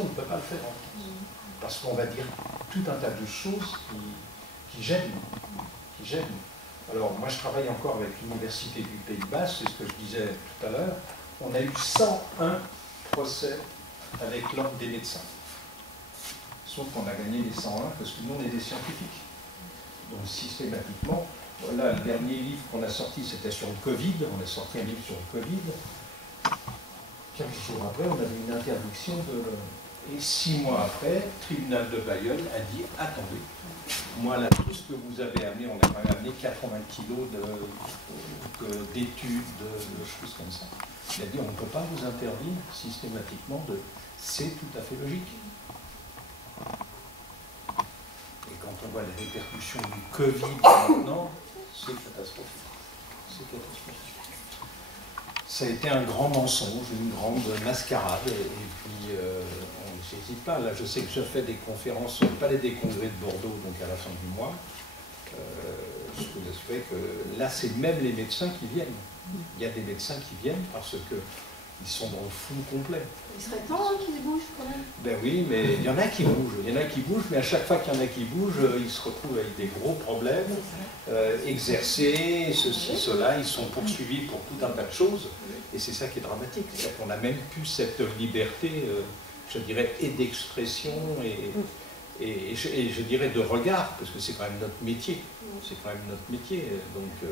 on ne peut pas le faire en France. Parce qu'on va dire tout un tas de choses qui gênent. Alors, moi, je travaille encore avec l'Université du Pays Basque, c'est ce que je disais tout à l'heure. On a eu 101 procès avec l'ordre des médecins. Sauf qu'on a gagné les 101 parce que nous, on est des scientifiques. Donc, systématiquement, voilà, le dernier livre qu'on a sorti, c'était sur le Covid. On a sorti un livre sur le Covid. Quelques jours après, on avait une interdiction de... Et 6 mois après, le tribunal de Bayonne a dit « Attendez, moi là, tout ce que vous avez amené, on a quand même amené 80 kilos d'études, de choses comme ça. » Il a dit « On ne peut pas vous interdire systématiquement de... » C'est tout à fait logique. Et quand on voit les répercussions du Covid maintenant, c'est catastrophique. C'est catastrophique. Ça a été un grand mensonge, une grande mascarade, et puis on n'hésite pas. Là, je sais que je fais des conférences au Palais des Congrès de Bordeaux, donc à la fin du mois. Je vous assure que là, c'est même les médecins qui viennent. Il y a des médecins qui viennent parce qu'ils sont dans le flou complet. Il serait temps qu'ils bougent quand même. Ben oui, mais il y en a qui bougent. Il y en a qui bougent, mais à chaque fois qu'il y en a qui bougent, ils se retrouvent avec des gros problèmes, exercés, ceci, cela, ils sont poursuivis pour tout un tas de choses. Et c'est ça qui est dramatique. C'est qu'on n'a même plus cette liberté, je dirais, et d'expression, et je dirais de regard, parce que c'est quand même notre métier. C'est quand même notre métier. Donc,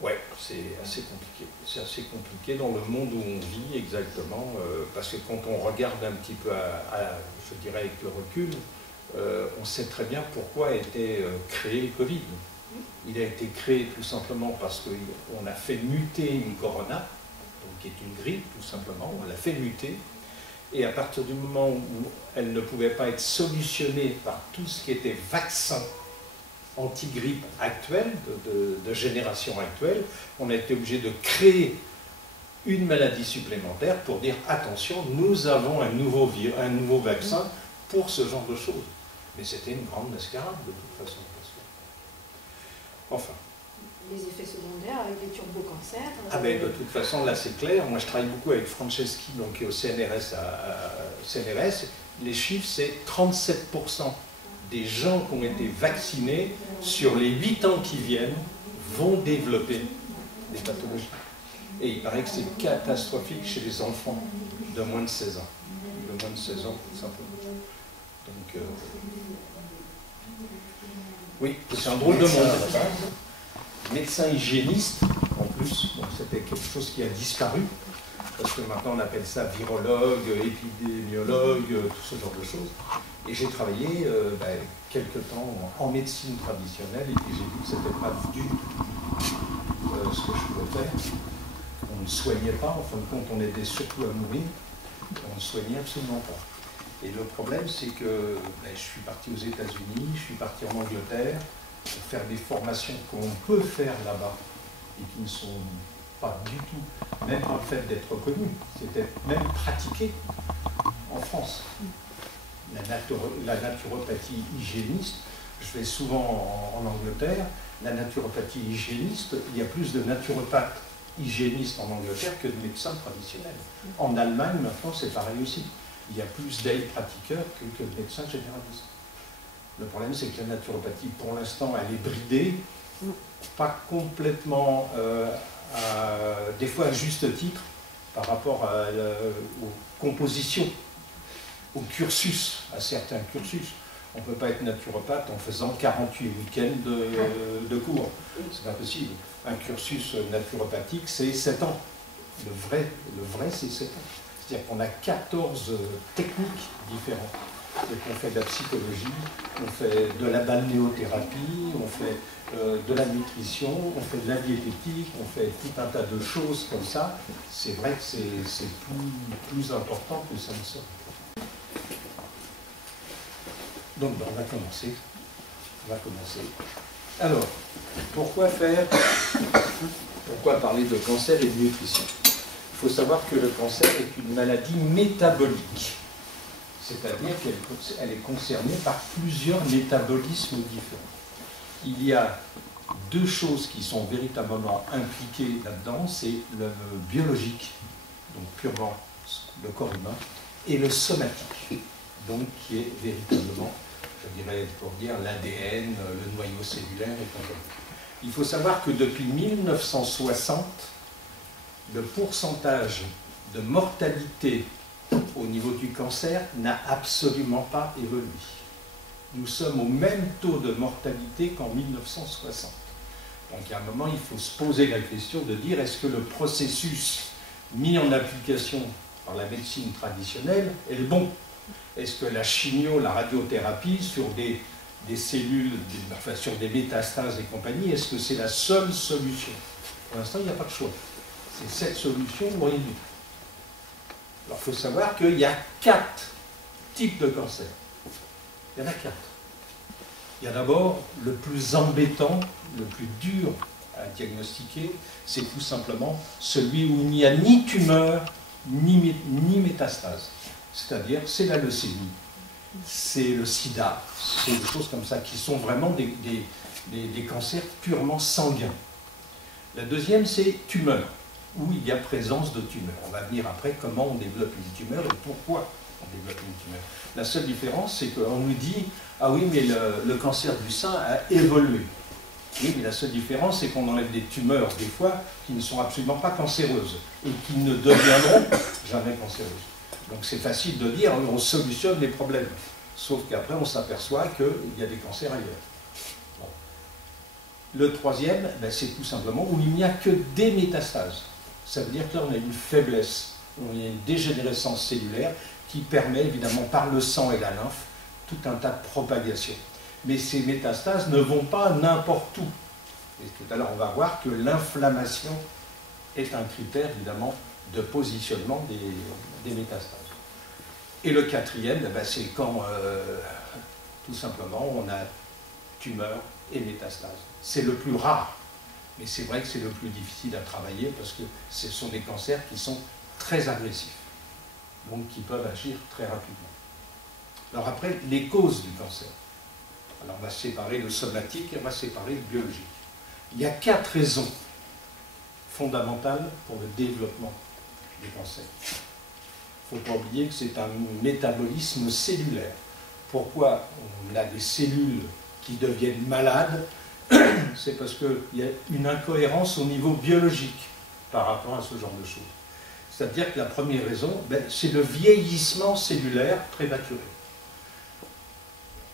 ouais, c'est assez compliqué. C'est assez compliqué dans le monde où on vit exactement, parce que quand on regarde un petit peu, je dirais avec le recul, on sait très bien pourquoi a été créé le Covid. Il a été créé tout simplement parce qu'on a fait muter une corona, donc qui est une grippe tout simplement, on l'a fait muter, et à partir du moment où elle ne pouvait pas être solutionnée par tout ce qui était vaccin anti-grippe actuelle, de génération actuelle, on a été obligé de créer une maladie supplémentaire pour dire attention, nous avons un nouveau vaccin pour ce genre de choses. Mais c'était une grande mascarade de toute façon. Enfin. Les effets secondaires avec les turbocancers. Ah ben de toute façon, là c'est clair. Moi je travaille beaucoup avec Franceschi, donc au CNRS. CNRS. Les chiffres, c'est 37% des gens qui ont été vaccinés sur les 8 ans qui viennent vont développer des pathologies. Et il paraît que c'est catastrophique chez les enfants de moins de 16 ans. De moins de 16 ans, tout simplement. Donc, oui, c'est un drôle de monde. Médecin hygiéniste, en plus, c'était quelque chose qui a disparu, parce que maintenant on appelle ça virologue, épidémiologue, tout ce genre de choses. Et j'ai travaillé quelque temps en médecine traditionnelle, et puis j'ai vu que ce n'était pas du tout ce que je pouvais faire. On ne soignait pas, en fin de compte on aidait surtout à mourir, on ne soignait absolument pas. Et le problème, c'est que je suis parti aux États-Unis, je suis parti en Angleterre pour faire des formations qu'on peut faire là-bas et qui ne sont pas du tout, même par le fait d'être connues, c'était même pratiqué en France. La naturopathie hygiéniste, je vais souvent en Angleterre, la naturopathie hygiéniste, il y a plus de naturopathes hygiénistes en Angleterre que de médecins traditionnels. En Allemagne, maintenant, c'est pareil aussi. Il y a plus d'aide pratiqueurs que de médecins généralistes. Le problème, c'est que la naturopathie, pour l'instant, elle est bridée, pas complètement, des fois à juste titre, par rapport aux compositions, au cursus, à certains cursus. On ne peut pas être naturopathe en faisant 48 week-ends de cours. C'est pas possible. Un cursus naturopathique, c'est 7 ans. Le vrai c'est 7 ans. C'est-à-dire qu'on a 14 techniques différentes. On fait de la psychologie, on fait de la balnéothérapie, on fait de la nutrition, on fait de la diététique, on fait tout un tas de choses comme ça. C'est vrai que c'est plus important que ça ne sort. Donc on va commencer. Alors, pourquoi parler de cancer et de nutrition? Il faut savoir que le cancer est une maladie métabolique. C'est-à-dire qu'elle est concernée par plusieurs métabolismes différents. Il y a deux choses qui sont véritablement impliquées là-dedans, c'est le biologique, donc purement le corps humain, et le somatique, donc qui est véritablement, je dirais, pour dire l'ADN, le noyau cellulaire et compagnie. Il faut savoir que depuis 1960, le pourcentage de mortalité au niveau du cancer n'a absolument pas évolué. Nous sommes au même taux de mortalité qu'en 1960. Donc à un moment, il faut se poser la question de dire est-ce que le processus mis en application par la médecine traditionnelle est le bon? Est-ce que la chimio, la radiothérapie sur des cellules, enfin sur des métastases et compagnie, est-ce que c'est la seule solution? Pour l'instant, il n'y a pas de choix. C'est cette solution ou rien du tout. Alors il faut savoir qu'il y a 4 types de cancers. Il y en a 4. Il y a d'abord le plus embêtant, le plus dur à diagnostiquer, c'est tout simplement celui où il n'y a ni tumeur ni métastase. C'est-à-dire, c'est la leucémie, c'est le sida, c'est des choses comme ça qui sont vraiment des cancers purement sanguins. La deuxième, c'est tumeur, où il y a présence de tumeur. On va venir après comment on développe une tumeur et pourquoi on développe une tumeur. La seule différence, c'est qu'on nous dit « Ah oui, mais le cancer du sein a évolué ». Oui, mais la seule différence, c'est qu'on enlève des tumeurs, des fois, qui ne sont absolument pas cancéreuses et qui ne deviendront jamais cancéreuses. Donc c'est facile de dire on solutionne les problèmes. Sauf qu'après, on s'aperçoit qu'il y a des cancers ailleurs. Bon. Le troisième, ben, c'est tout simplement où il n'y a que des métastases. Ça veut dire que là, on a une faiblesse, on a une dégénérescence cellulaire qui permet évidemment par le sang et la lymphe tout un tas de propagation. Mais ces métastases ne vont pas n'importe où. Et tout à l'heure, on va voir que l'inflammation est un critère évidemment de positionnement des métastases. Et le quatrième, ben, c'est quand tout simplement on a tumeur et métastase. C'est le plus rare. Mais c'est vrai que c'est le plus difficile à travailler parce que ce sont des cancers qui sont très agressifs, donc qui peuvent agir très rapidement. Alors après, les causes du cancer. Alors on va séparer le somatique et on va séparer le biologique. Il y a 4 raisons fondamentales pour le développement des cancers. Il ne faut pas oublier que c'est un métabolisme cellulaire. Pourquoi on a des cellules qui deviennent malades? C'est parce qu'il y a une incohérence au niveau biologique par rapport à ce genre de choses. C'est-à-dire que la première raison, ben, c'est le vieillissement cellulaire prématuré.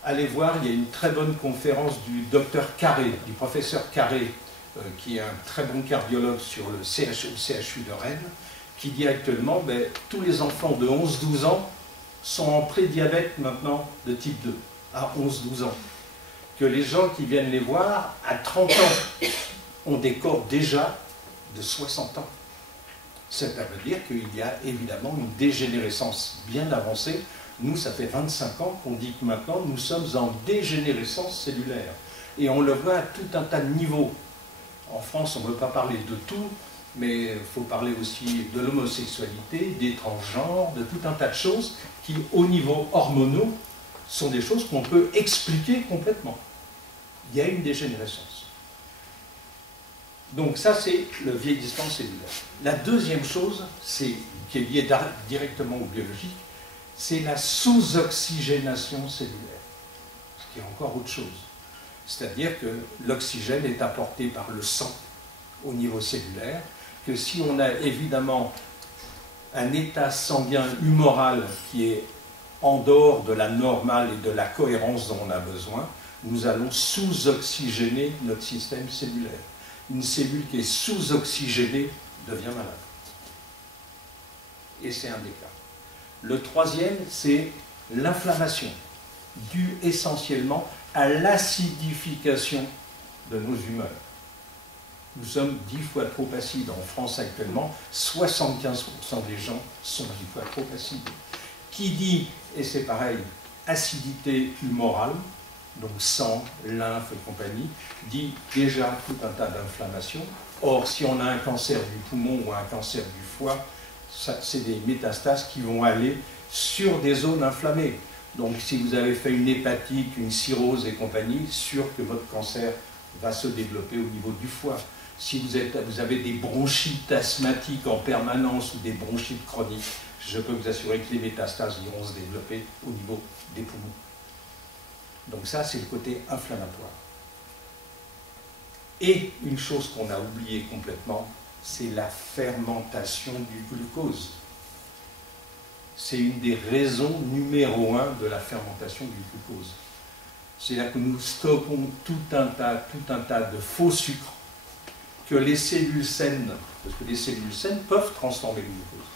Allez voir, il y a une très bonne conférence du docteur Carré, du professeur Carré, qui est un très bon cardiologue sur le CHU de Rennes, qui dit actuellement ben, tous les enfants de 11-12 ans sont en prédiabète maintenant de type 2, à 11-12 ans. Que les gens qui viennent les voir à 30 ans ont des corps déjà de 60 ans. Ça veut dire qu'il y a évidemment une dégénérescence bien avancée. Nous, ça fait 25 ans qu'on dit que maintenant nous sommes en dégénérescence cellulaire. Et on le voit à tout un tas de niveaux. En France, on ne veut pas parler de tout, mais il faut parler aussi de l'homosexualité, des transgenres, de tout un tas de choses qui, au niveau hormonaux, sont des choses qu'on peut expliquer complètement. Il y a une dégénérescence. Donc ça, c'est le vieillissement cellulaire. La deuxième chose, qui est liée directement au biologique, c'est la sous-oxygénation cellulaire, ce qui est encore autre chose. C'est-à-dire que l'oxygène est apporté par le sang au niveau cellulaire, que si on a évidemment un état sanguin humoral qui est en dehors de la normale et de la cohérence dont on a besoin, nous allons sous-oxygéner notre système cellulaire. Une cellule qui est sous-oxygénée devient malade. Et c'est un des cas. Le troisième, c'est l'inflammation, due essentiellement à l'acidification de nos humeurs. Nous sommes 10 fois trop acides. En France actuellement, 75% des gens sont 10 fois trop acides. Qui dit, et c'est pareil, acidité humorale, donc sang, lymphe et compagnie, dit déjà tout un tas d'inflammations. Or, si on a un cancer du poumon ou un cancer du foie, c'est des métastases qui vont aller sur des zones inflammées. Donc, si vous avez fait une hépatite, une cirrhose et compagnie, sûr que votre cancer va se développer au niveau du foie. Si vous avez des bronchites asthmatiques en permanence ou des bronchites chroniques, je peux vous assurer que les métastases iront se développer au niveau des poumons. Donc ça, c'est le côté inflammatoire. Et une chose qu'on a oubliée complètement, c'est la fermentation du glucose. C'est une des raisons numéro 1 de la fermentation du glucose. C'est là que nous stockons tout un tas de faux sucres que les cellules saines, parce que les cellules saines peuvent transformer le glucose,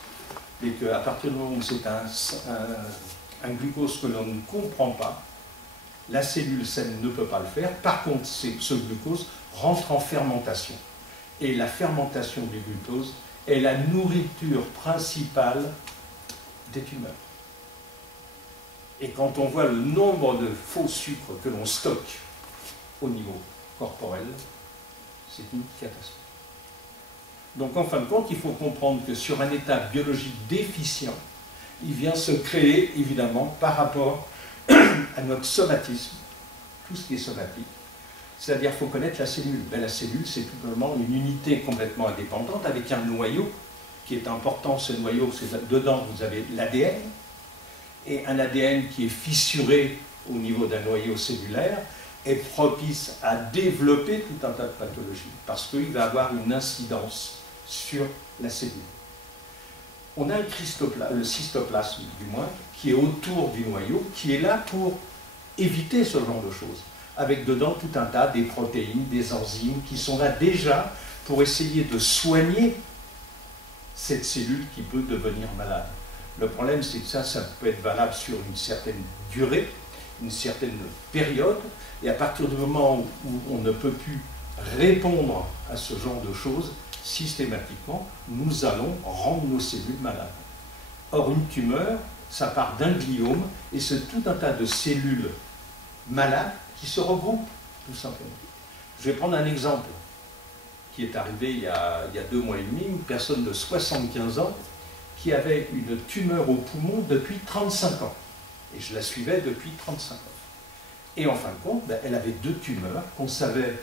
et qu'à partir du moment où c'est un glucose que l'on ne comprend pas, la cellule saine ne peut pas le faire. Par contre, ce glucose rentre en fermentation. Et la fermentation du glucose est la nourriture principale des tumeurs. Et quand on voit le nombre de faux sucres que l'on stocke au niveau corporel, c'est une catastrophe. Donc en fin de compte, il faut comprendre que sur un état biologique déficient, il vient se créer évidemment par rapport à notre somatisme, tout ce qui est somatique. C'est-à-dire qu'il faut connaître la cellule. Ben, la cellule, c'est tout simplement une unité complètement indépendante avec un noyau qui est important. Ce noyau, c'est dedans, vous avez l'ADN, et un ADN qui est fissuré au niveau d'un noyau cellulaire est propice à développer tout un tas de pathologies, parce qu'il va avoir une incidence sur la cellule. On a le cystoplasme, du moins, qui est autour du noyau, qui est là pour éviter ce genre de choses, avec dedans tout un tas des protéines, des enzymes, qui sont là déjà pour essayer de soigner cette cellule qui peut devenir malade. Le problème, c'est que ça peut être valable sur une certaine durée, une certaine période, et à partir du moment où on ne peut plus répondre à ce genre de choses, systématiquement, nous allons rendre nos cellules malades. Or, une tumeur, ça part d'un gliome, et c'est tout un tas de cellules malades qui se regroupent, tout simplement. Je vais prendre un exemple qui est arrivé il y a 2 mois et demi, une personne de 75 ans qui avait une tumeur au poumon depuis 35 ans. Et je la suivais depuis 35 ans. Et en fin de compte, elle avait 2 tumeurs qu'on savait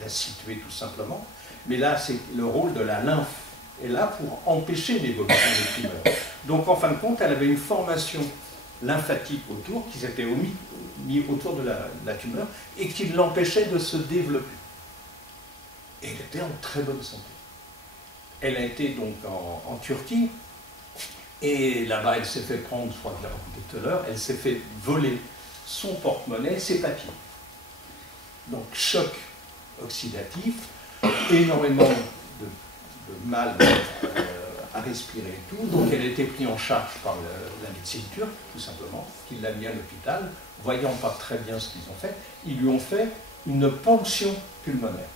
la situer tout simplement. Mais là, c'est le rôle de la lymphe est là pour empêcher l'évolution des tumeurs. Donc en fin de compte, elle avait une formation lymphatique autour, qui s'était mis autour de la tumeur, et qui l'empêchait de se développer. Et elle était en très bonne santé. Elle a été donc en Turquie, et là-bas, elle s'est fait prendre, je crois que je l'ai raconté tout à l'heure, elle s'est fait voler son porte-monnaie, ses papiers. Donc choc oxydatif, énormément de mal à respirer et tout. Donc elle a été prise en charge par la médecine turque, tout simplement, qui l'a mis à l'hôpital, voyant pas très bien ce qu'ils ont fait. Ils lui ont fait une ponction pulmonaire.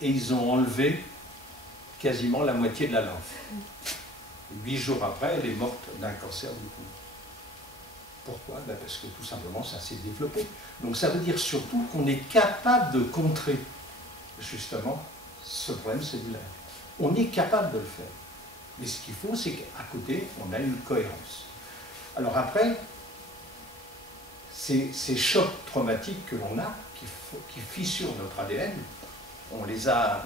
Et ils ont enlevé quasiment la moitié de la lymphe. 8 jours après, elle est morte d'un cancer du poumon. Pourquoi? Parce que tout simplement, ça s'est développé. Donc ça veut dire surtout qu'on est capable de contrer justement ce problème cellulaire. On est capable de le faire. Mais ce qu'il faut, c'est qu'à côté, on a une cohérence. Alors après, ces chocs traumatiques que l'on a, qui fissurent notre ADN, on les a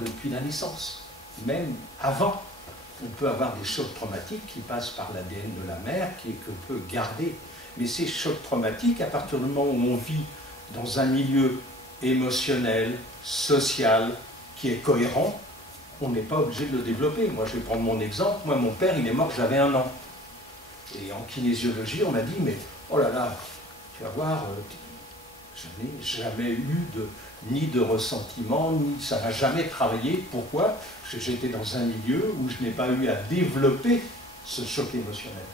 depuis la naissance. Même avant, on peut avoir des chocs traumatiques qui passent par l'ADN de la mère, que peut garder. Mais ces chocs traumatiques, à partir du moment où on vit dans un milieu émotionnel, social, qui est cohérent, on n'est pas obligé de le développer. Moi, je vais prendre mon exemple. Moi, mon père, il est mort, j'avais 1 an. Et en kinésiologie, on m'a dit, mais oh là là, tu vas voir, je n'ai jamais eu ni de ressentiment, ça n'a jamais travaillé. Pourquoi? Parce que j'étais dans un milieu où je n'ai pas eu à développer ce choc émotionnel.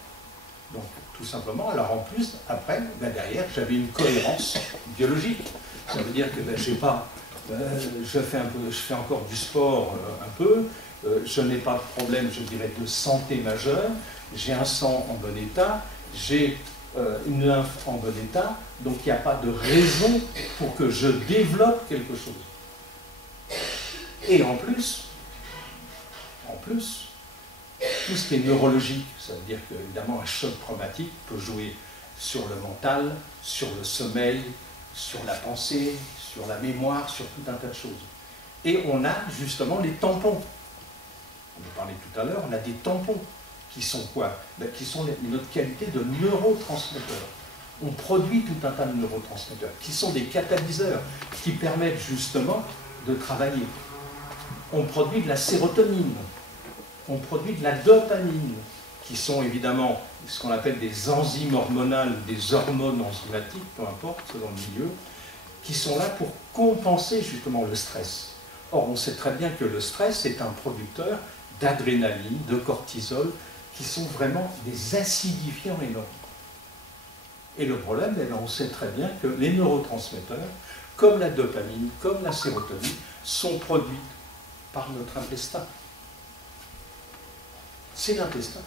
Donc, tout simplement, alors en plus, après, derrière, j'avais une cohérence biologique. Ça veut dire que je fais encore du sport un peu, je n'ai pas de problème, je dirais, de santé majeure, j'ai un sang en bon état, j'ai une lymphe en bon état, donc il n'y a pas de raison pour que je développe quelque chose. Et en plus, tout ce qui est neurologique, ça veut dire qu'évidemment un choc traumatique peut jouer sur le mental, sur le sommeil, sur la pensée, sur la mémoire, sur tout un tas de choses. Et on a justement les tampons. On en parlait tout à l'heure, on a des tampons qui sont quoi? Ben, qui sont notre qualité de neurotransmetteurs. On produit tout un tas de neurotransmetteurs, qui sont des catalyseurs, qui permettent justement de travailler. On produit de la sérotonine, on produit de la dopamine, qui sont évidemment ce qu'on appelle des enzymes hormonales, des hormones enzymatiques, peu importe, selon le milieu, qui sont là pour compenser justement le stress. Or, on sait très bien que le stress est un producteur d'adrénaline, de cortisol, qui sont vraiment des acidifiants énormes. Et le problème, eh bien, on sait très bien que les neurotransmetteurs, comme la dopamine, comme la sérotonine, sont produits par notre intestin. C'est l'intestin.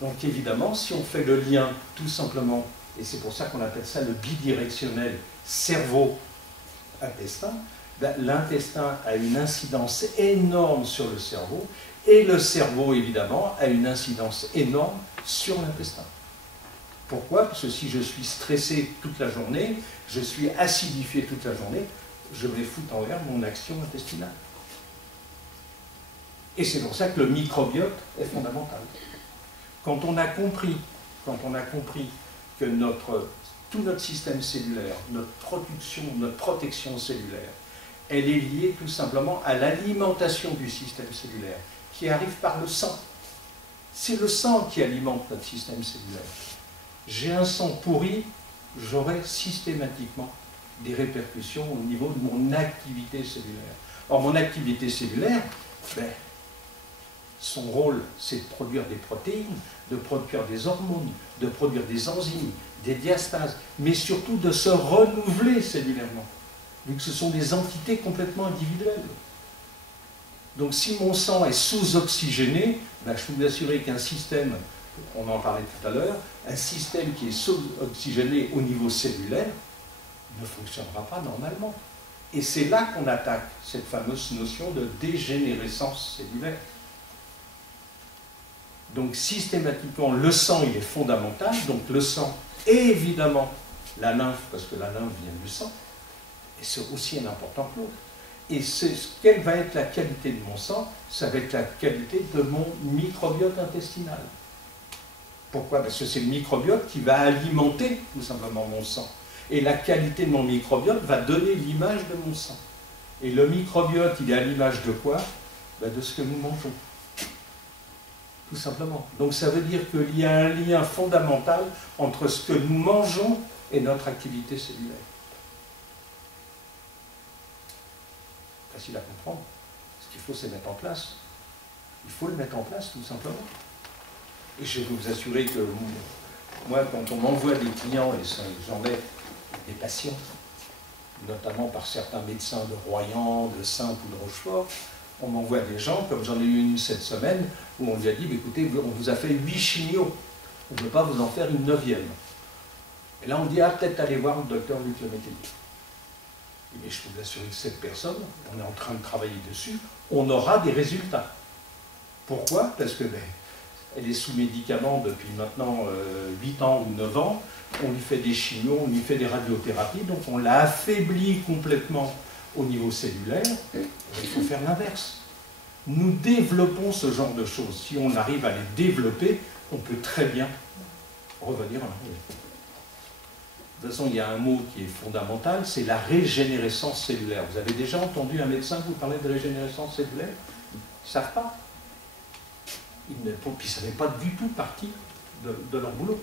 Donc évidemment, si on fait le lien tout simplement, et c'est pour ça qu'on appelle ça le bidirectionnel cerveau-intestin, ben, l'intestin a une incidence énorme sur le cerveau, et le cerveau, évidemment, a une incidence énorme sur l'intestin. Pourquoi? Parce que si je suis stressé toute la journée, je suis acidifié toute la journée, je vais foutre en l'air mon action intestinale. Et c'est pour ça que le microbiote est fondamental. Quand on a compris que tout notre système cellulaire, notre protection cellulaire, elle est liée tout simplement à l'alimentation du système cellulaire, qui arrive par le sang. C'est le sang qui alimente notre système cellulaire. J'ai un sang pourri, j'aurai systématiquement des répercussions au niveau de mon activité cellulaire. Or, mon activité cellulaire, ben, son rôle, c'est de produire des protéines, de produire des hormones, de produire des enzymes, des diastases, mais surtout de se renouveler cellulairement, vu que ce sont des entités complètement individuelles. Donc si mon sang est sous-oxygéné, ben, je peux vous assurer qu'un système, on en parlait tout à l'heure, un système qui est sous-oxygéné au niveau cellulaire ne fonctionnera pas normalement. Et c'est là qu'on attaque cette fameuse notion de dégénérescence cellulaire. Donc systématiquement, le sang, il est fondamental. Donc le sang, et évidemment la lymphe, parce que la lymphe vient du sang, et c'est aussi important que l'autre. Et quelle va être la qualité de mon sang? Ça va être la qualité de mon microbiote intestinal. Pourquoi? Parce que c'est le microbiote qui va alimenter tout simplement mon sang. Et la qualité de mon microbiote va donner l'image de mon sang. Et le microbiote, il est à l'image de quoi? Ben, de ce que nous mangeons. Tout simplement. Donc ça veut dire qu'il y a un lien fondamental entre ce que nous mangeons et notre activité cellulaire. Facile à comprendre. Ce qu'il faut, c'est mettre en place. Il faut le mettre en place, tout simplement. Et je peux vous assurer que moi, quand on m'envoie des clients, et j'en ai des patients, notamment par certains médecins de Royan, de Saintes ou de Rochefort, on m'envoie des gens, comme j'en ai eu une cette semaine, où on lui a dit, écoutez, on vous a fait 8 chimios, on ne peut pas vous en faire une 9e. Et là, on dit, ah, peut-être aller voir le docteur Luc Lemétayer. Mais je peux vous assurer que cette personne, on est en train de travailler dessus, on aura des résultats. Pourquoi? Parce que elle est sous médicaments depuis maintenant 8 ans ou 9 ans, on lui fait des chimios, on lui fait des radiothérapies, donc on l'a affaibli complètement au niveau cellulaire. Il faut faire l'inverse. Nous développons ce genre de choses. Si on arrive à les développer, on peut très bien revenir en arrière. De toute façon, il y a un mot qui est fondamental, c'est la régénérescence cellulaire. Vous avez déjà entendu un médecin vous parler de régénérescence cellulaire? Ils ne savent pas. Puis ça n'est pas du tout partie de leur boulot.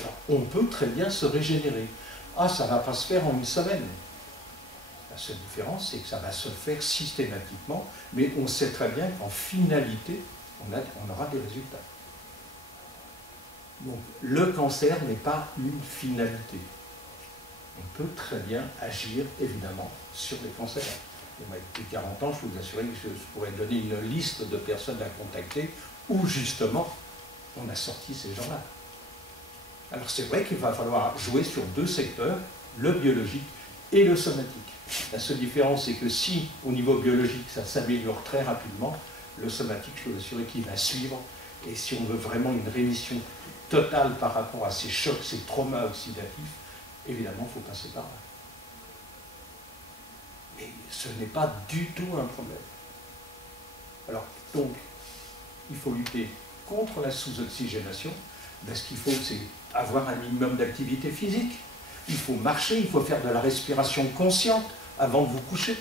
Alors, on peut très bien se régénérer. Ah, ça ne va pas se faire en une semaine. La seule différence, c'est que ça va se faire systématiquement, mais on sait très bien qu'en finalité, on aura des résultats. Donc, le cancer n'est pas une finalité. On peut très bien agir, évidemment, sur les cancers. Et moi, depuis 40 ans, je peux vous assurer que je pourrais donner une liste de personnes à contacter où, justement, on a sorti ces gens-là. Alors, c'est vrai qu'il va falloir jouer sur 2 secteurs, le biologique et le somatique. La seule différence, c'est que si, au niveau biologique, ça s'améliore très rapidement, le somatique, je peux vous assurer qu'il va suivre. Et si on veut vraiment une rémission totale par rapport à ces chocs, ces traumas oxydatifs, évidemment, il faut passer par là. Mais ce n'est pas du tout un problème. Alors, donc, il faut lutter contre la sous-oxygénation. Ben, ce qu'il faut, c'est avoir un minimum d'activité physique. Il faut marcher, il faut faire de la respiration consciente avant de vous coucher.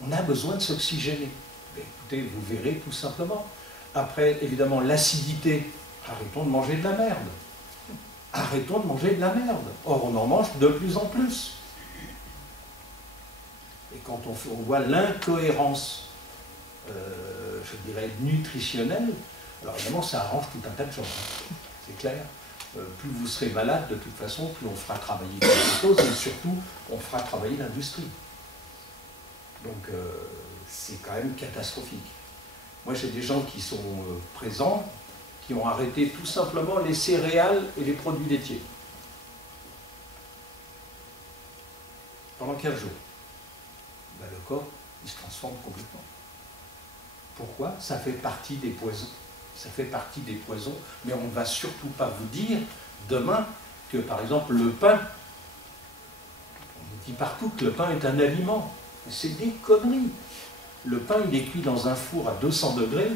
On a besoin de s'oxygéner. Ben, écoutez, vous verrez tout simplement. Après, évidemment, l'acidité. Arrêtons de manger de la merde. Arrêtons de manger de la merde. Or, on en mange de plus en plus. Et quand on voit l'incohérence, je dirais, nutritionnelle, alors évidemment, ça arrange tout un tas de choses. C'est clair. Plus vous serez malade, de toute façon, plus on fera travailler quelque chose, et surtout, on fera travailler l'industrie. Donc, c'est quand même catastrophique. Moi, j'ai des gens qui sont présents, qui ont arrêté tout simplement les céréales et les produits laitiers. Pendant 15 jours. Ben, le corps, il se transforme complètement. Pourquoi? Ça fait partie des poisons. Ça fait partie des poisons, mais on ne va surtout pas vous dire demain que, par exemple, le pain, on dit partout que le pain est un aliment. C'est des conneries. Le pain, il est cuit dans un four à 200 degrés,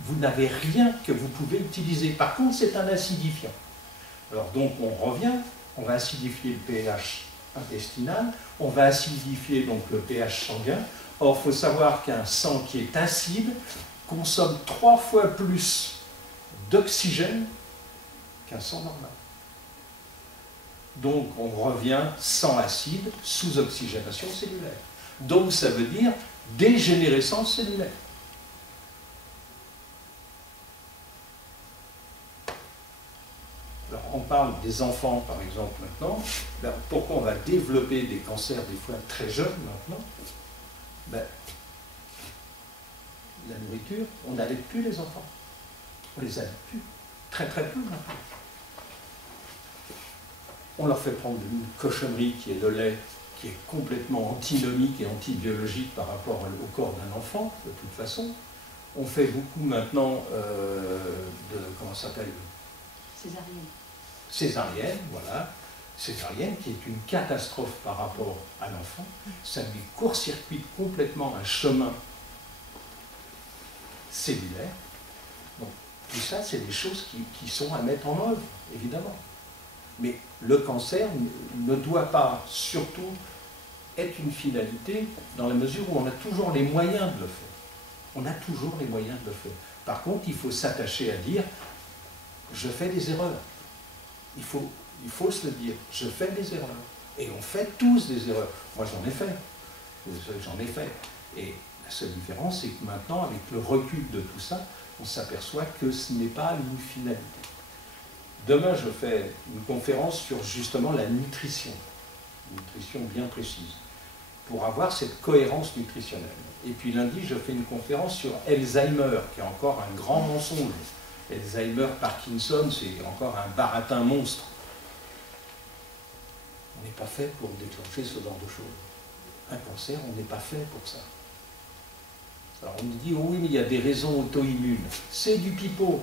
vous n'avez rien que vous pouvez utiliser. Par contre, c'est un acidifiant. Alors donc, on revient, on va acidifier le pH intestinal, on va acidifier donc le pH sanguin. Or, il faut savoir qu'un sang qui est acide consomme 3 fois plus d'oxygène qu'un sang normal. Donc, on revient sang acide, sous-oxygénation cellulaire. Donc, ça veut dire dégénérescence cellulaire. Alors, on parle des enfants, par exemple, maintenant. Ben, pourquoi on va développer des cancers, des fois très jeunes, maintenant? Ben, la nourriture, on n'allait plus les enfants. On les allait plus. Très très peu maintenant. On leur fait prendre une cochonnerie qui est le lait, qui est complètement antinomique et antibiologique par rapport au corps d'un enfant, de toute façon. On fait beaucoup maintenant de, comment ça s'appelle? Césarienne. Césarienne, voilà. Césarienne qui est une catastrophe par rapport à l'enfant. Ça lui court-circuite complètement un chemin cellulaire. Donc, tout ça, c'est des choses qui sont à mettre en œuvre, évidemment. Mais le cancer ne doit pas, surtout, être une finalité dans la mesure où on a toujours les moyens de le faire. On a toujours les moyens de le faire. Par contre, il faut s'attacher à dire « je fais des erreurs ». Il faut se le dire, je fais des erreurs. Et on fait tous des erreurs. Moi, j'en ai fait. J'en ai fait. Et la seule différence, c'est que maintenant, avec le recul de tout ça, on s'aperçoit que ce n'est pas une finalité. Demain, je fais une conférence sur justement la nutrition. Une nutrition bien précise. Pour avoir cette cohérence nutritionnelle. Et puis lundi, je fais une conférence sur Alzheimer, qui est encore un grand mensonge. Alzheimer, Parkinson, c'est encore un baratin monstre. On n'est pas fait pour déclencher ce genre de choses. Un cancer, on n'est pas fait pour ça. Alors on nous dit, oh oui, mais il y a des raisons auto-immunes. C'est du pipeau.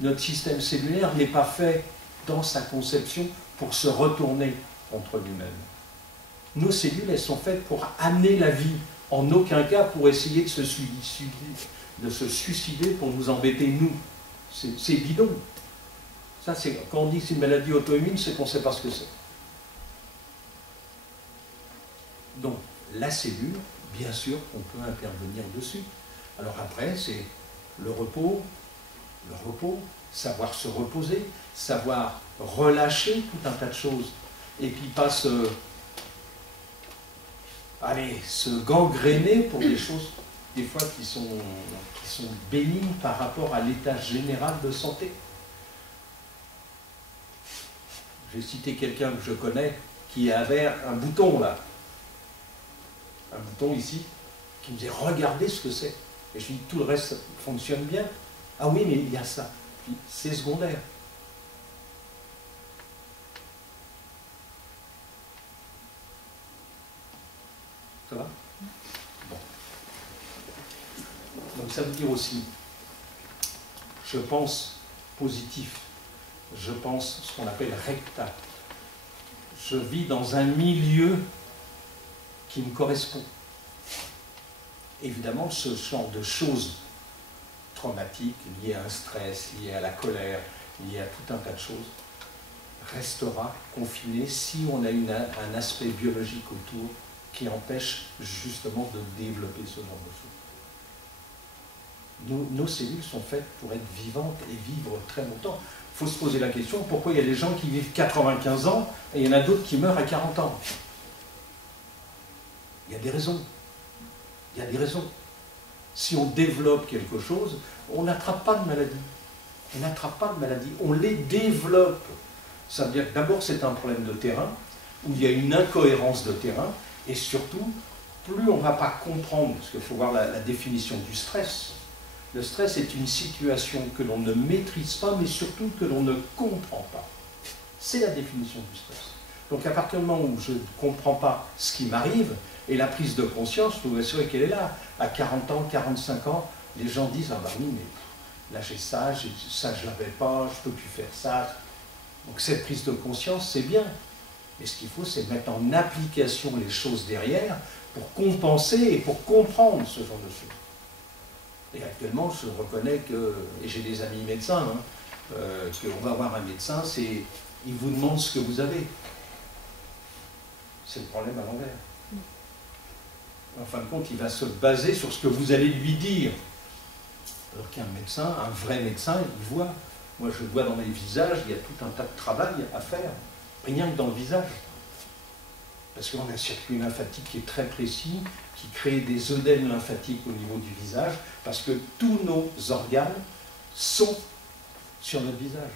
Notre système cellulaire n'est pas fait dans sa conception pour se retourner contre lui-même. Nos cellules, elles sont faites pour amener la vie, en aucun cas pour essayer de se suicider pour nous embêter, nous. C'est bidon. Ça, quand on dit que c'est une maladie auto-immune, c'est qu'on ne sait pas ce que c'est. Donc, la cellule, bien sûr, on peut intervenir dessus. Alors après, c'est le repos, savoir se reposer, savoir relâcher tout un tas de choses, et puis pas se gangréner pour des choses, des fois, qui sont bénignes par rapport à l'état général de santé. J'ai cité quelqu'un que je connais qui avait un bouton là, un bouton ici, qui me disait regardez ce que c'est. Et je lui dis tout le reste fonctionne bien. Ah oui, mais il y a ça. C'est secondaire. Ça va? Bon. Donc ça veut dire aussi, je pense positif, je pense ce qu'on appelle recta. Je vis dans un milieu qui me correspond. Évidemment, ce genre de choses traumatiques liées à un stress, liées à la colère, liées à tout un tas de choses, restera confiné si on a un aspect biologique autour qui empêche justement de développer ce genre de choses. Nos cellules sont faites pour être vivantes et vivre très longtemps. Il faut se poser la question, pourquoi il y a des gens qui vivent 95 ans et il y en a d'autres qui meurent à 40 ans? Il y a des raisons. Il y a des raisons. Si on développe quelque chose, on n'attrape pas de maladie. On n'attrape pas de maladie, on les développe. Ça veut dire que d'abord c'est un problème de terrain, où il y a une incohérence de terrain, et surtout, plus on ne va pas comprendre, parce qu'il faut voir la définition du stress. Le stress est une situation que l'on ne maîtrise pas, mais surtout que l'on ne comprend pas. C'est la définition du stress. Donc à partir du moment où je ne comprends pas ce qui m'arrive, et la prise de conscience, je peux vous assurer qu'elle est là. À 40 ans, 45 ans, les gens disent « Ah ben oui, mais là j'ai ça je ne l'avais pas, je ne peux plus faire ça ». Donc cette prise de conscience, c'est bien. Mais ce qu'il faut, c'est mettre en application les choses derrière pour compenser et pour comprendre ce genre de choses. Et actuellement, je reconnais que, et j'ai des amis médecins, qu'on va voir un médecin, il vous demande ce que vous avez. C'est le problème à l'envers. En fin de compte, il va se baser sur ce que vous allez lui dire. Alors qu'un médecin, un vrai médecin, il voit. Moi, je vois dans les visages, il y a tout un tas de travail à faire, rien que dans le visage. Parce qu'on a un circuit lymphatique qui est très précis, qui crée des œdèmes lymphatiques au niveau du visage, parce que tous nos organes sont sur notre visage.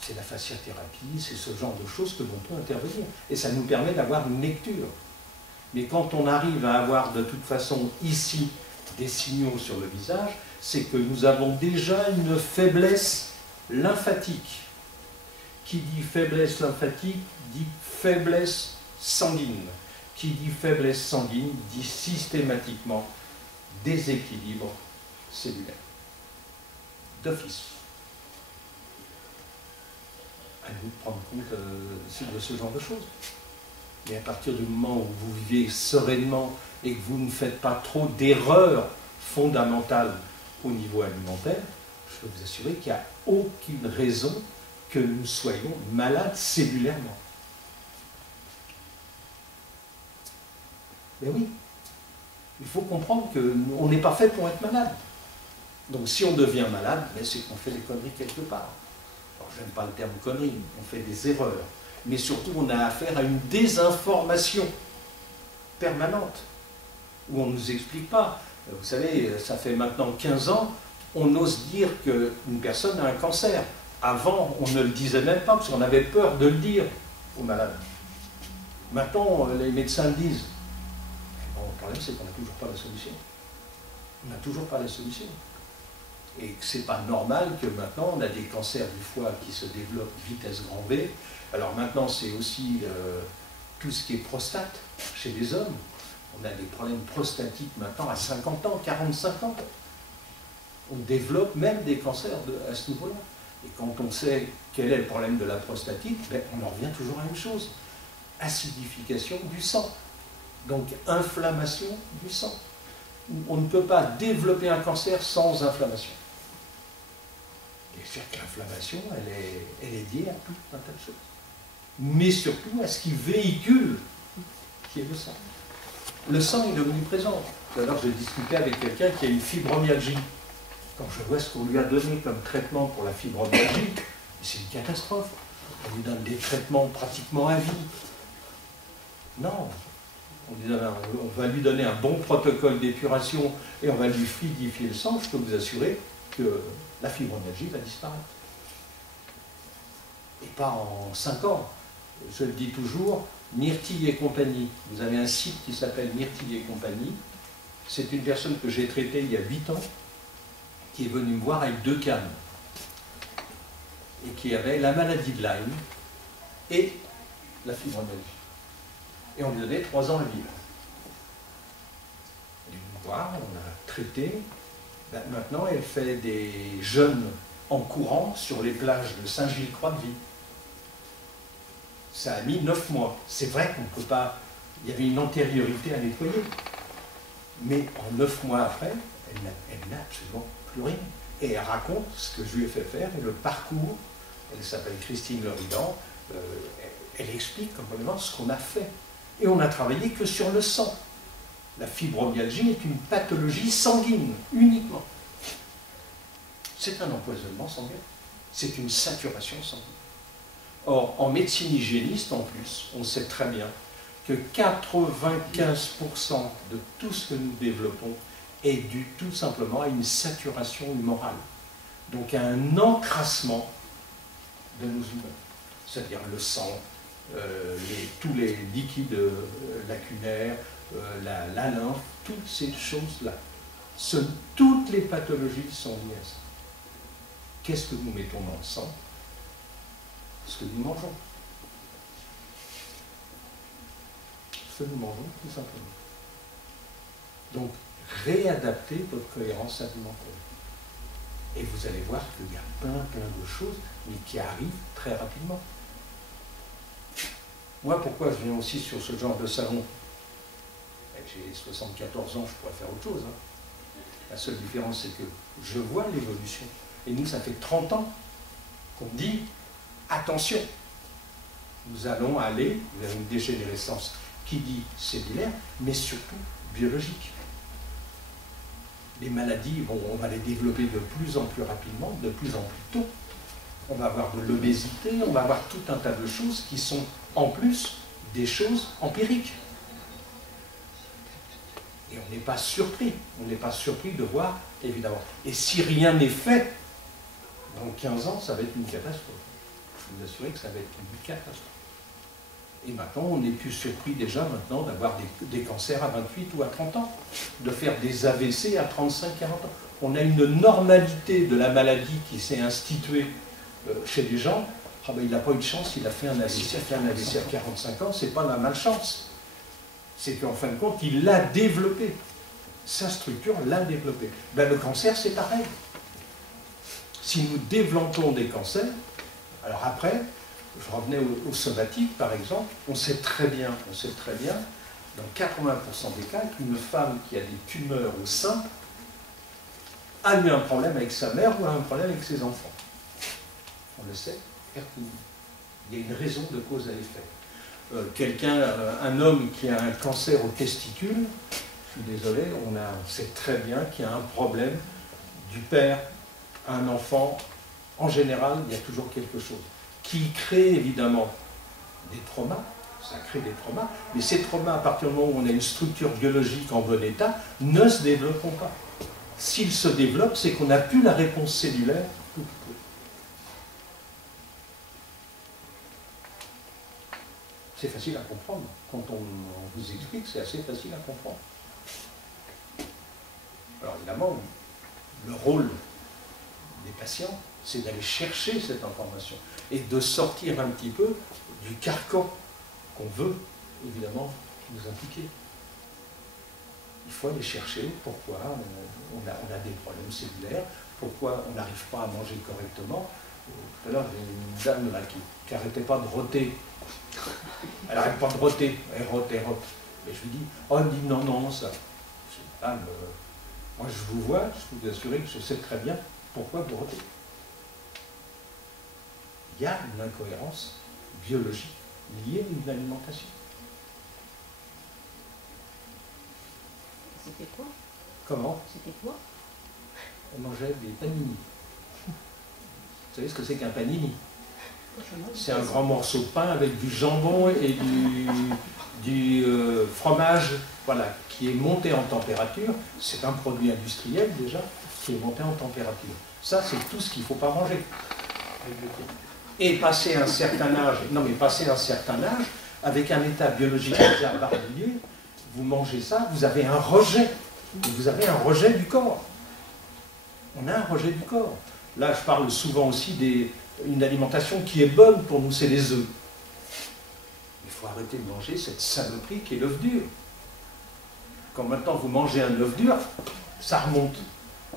C'est la fasciathérapie, c'est ce genre de choses que l'on peut intervenir. Et ça nous permet d'avoir une lecture. Mais quand on arrive à avoir de toute façon ici des signaux sur le visage, c'est que nous avons déjà une faiblesse lymphatique. Qui dit faiblesse lymphatique dit faiblesse sanguine. Qui dit faiblesse sanguine dit systématiquement déséquilibre cellulaire. D'office. À nous de prendre compte de ce genre de choses. Mais à partir du moment où vous vivez sereinement et que vous ne faites pas trop d'erreurs fondamentales au niveau alimentaire, je peux vous assurer qu'il n'y a aucune raison que nous soyons malades cellulairement. Mais oui, il faut comprendre qu'on n'est pas fait pour être malade. Donc si on devient malade, c'est qu'on fait des conneries quelque part. Alors je n'aime pas le terme conneries, on fait des erreurs. Mais surtout on a affaire à une désinformation permanente, où on ne nous explique pas. Vous savez, ça fait maintenant 15 ans, on ose dire qu'une personne a un cancer. Avant, on ne le disait même pas, parce qu'on avait peur de le dire aux malades. Maintenant, les médecins le disent. Bon, le problème, c'est qu'on n'a toujours pas la solution. On n'a toujours pas la solution. Et que ce n'est pas normal que maintenant, on a des cancers du foie qui se développent vitesse grand V. Alors maintenant, c'est aussi tout ce qui est prostate chez les hommes. On a des problèmes prostatiques maintenant à 50 ans, 45 ans. On développe même des cancers à ce niveau-là. Et quand on sait quel est le problème de la prostatite, on en revient toujours à une chose. Acidification du sang. Donc inflammation du sang. On ne peut pas développer un cancer sans inflammation. Et c'est que l'inflammation, elle est liée à tout un tas de choses. Mais surtout à ce qui véhicule, qui est le sang. Le sang est omniprésent. Tout à l'heure, j'ai discuté avec quelqu'un qui a une fibromyalgie. Quand je vois ce qu'on lui a donné comme traitement pour la fibromyalgie, c'est une catastrophe. On lui donne des traitements pratiquement à vie. Non. On va lui donner un bon protocole d'épuration et on va lui fluidifier le sang. Je peux vous assurer que la fibromyalgie va disparaître. Et pas en 5 ans. Je le dis toujours, Myrtille et compagnie. Vous avez un site qui s'appelle Myrtille et compagnie. C'est une personne que j'ai traitée il y a 8 ans, qui est venue me voir avec 2 cannes, et qui avait la maladie de Lyme et la fibromyalgie. Et on lui donnait 3 ans à vivre. Elle est venue me voir, on a traité. Maintenant, elle fait des jeûnes en courant sur les plages de Saint-Gilles-Croix-de-Vie. Ça a mis 9 mois. C'est vrai qu'on ne peut pas... Il y avait une antériorité à nettoyer. Mais en 9 mois après, elle n'a absolument plus rien. Et elle raconte ce que je lui ai fait faire et le parcours. Elle s'appelle Christine Leridan. Elle explique complètement ce qu'on a fait. Et on n'a travaillé que sur le sang. La fibromyalgie est une pathologie sanguine, uniquement. C'est un empoisonnement sanguin. C'est une saturation sanguine. Or, en médecine hygiéniste, en plus, on sait très bien que 95% de tout ce que nous développons est dû tout simplement à une saturation humorale. Donc à un encrassement de nos humeurs. C'est-à-dire le sang, tous les liquides lacunaires, la lymphe, toutes ces choses-là. Toutes les pathologies sont liées à ça. Qu'est-ce que nous mettons dans le sang? Ce que nous mangeons. Ce que nous mangeons, tout simplement. Donc, réadaptez votre cohérence alimentaire. Et vous allez voir qu'il y a plein de choses, mais qui arrivent très rapidement. Moi, pourquoi je viens aussi sur ce genre de salon? J'ai 74 ans, je pourrais faire autre chose. La seule différence, c'est que je vois l'évolution. Et nous, ça fait 30 ans qu'on dit, attention, nous allons aller vers une dégénérescence qui dit cellulaire, mais surtout biologique. Les maladies, on va les développer de plus en plus rapidement, de plus en plus tôt. On va avoir de l'obésité, on va avoir tout un tas de choses qui sont en plus des choses empiriques. Et on n'est pas surpris de voir, évidemment. Et si rien n'est fait, dans 15 ans, ça va être une catastrophe. Je peux vous assurer que ça va être une catastrophe. Et maintenant, on n'est plus surpris déjà maintenant d'avoir des cancers à 28 ou à 30 ans, de faire des AVC à 35, 40 ans. On a une normalité de la maladie qui s'est instituée chez les gens. Ah ben, il n'a pas eu de chance, il a fait un AVC à 45 ans, c'est pas la malchance. C'est qu'en fin de compte, il l'a développé. Sa structure l'a développé. Ben, le cancer, c'est pareil. Si nous développons des cancers, alors après, je revenais au somatique, par exemple, on sait très bien, dans 80% des cas, qu'une femme qui a des tumeurs au sein a eu un problème avec sa mère ou a un problème avec ses enfants. On le sait, il y a une raison de cause à effet. Un homme qui a un cancer au testicule, je suis désolé, on sait très bien qu'il y a un problème du père à un enfant. En général, il y a toujours quelque chose qui crée évidemment des traumas, ça crée des traumas, mais ces traumas, à partir du moment où on a une structure biologique en bon état, ne se développeront pas. S'ils se développent, c'est qu'on n'a plus la réponse cellulaire. C'est facile à comprendre. Quand on vous explique, c'est assez facile à comprendre. Alors évidemment, le rôle des patients, c'est d'aller chercher cette information et de sortir un petit peu du carcan qu'on veut, évidemment, nous impliquer. Il faut aller chercher pourquoi on a des problèmes cellulaires, pourquoi on n'arrive pas à manger correctement. Tout à l'heure, il y a une dame là, qui n'arrêtait pas de roter. Elle n'arrête pas de roter, elle rote. Et je lui dis, oh, elle me dit non, ça. Je dis, ah, moi je vous vois, je peux vous assurer que je sais très bien pourquoi vous rotez. Il y a une incohérence biologique liée à une alimentation. C'était quoi? Comment? C'était quoi? On mangeait des panini. Vous savez ce que c'est qu'un panini? C'est un grand morceau de pain avec du jambon et du fromage, voilà, qui est monté en température. C'est un produit industriel déjà, qui est monté en température. Ça, c'est tout ce qu'il ne faut pas manger. Et passer un certain âge, avec un état biologique déjà particulier, vous mangez ça, vous avez un rejet. Vous avez un rejet du corps. On a un rejet du corps. Là, je parle souvent aussi d'une alimentation qui est bonne pour nous, c'est les œufs. Il faut arrêter de manger cette saloperie qui est l'œuf dur. Quand maintenant vous mangez un œuf dur, ça remonte.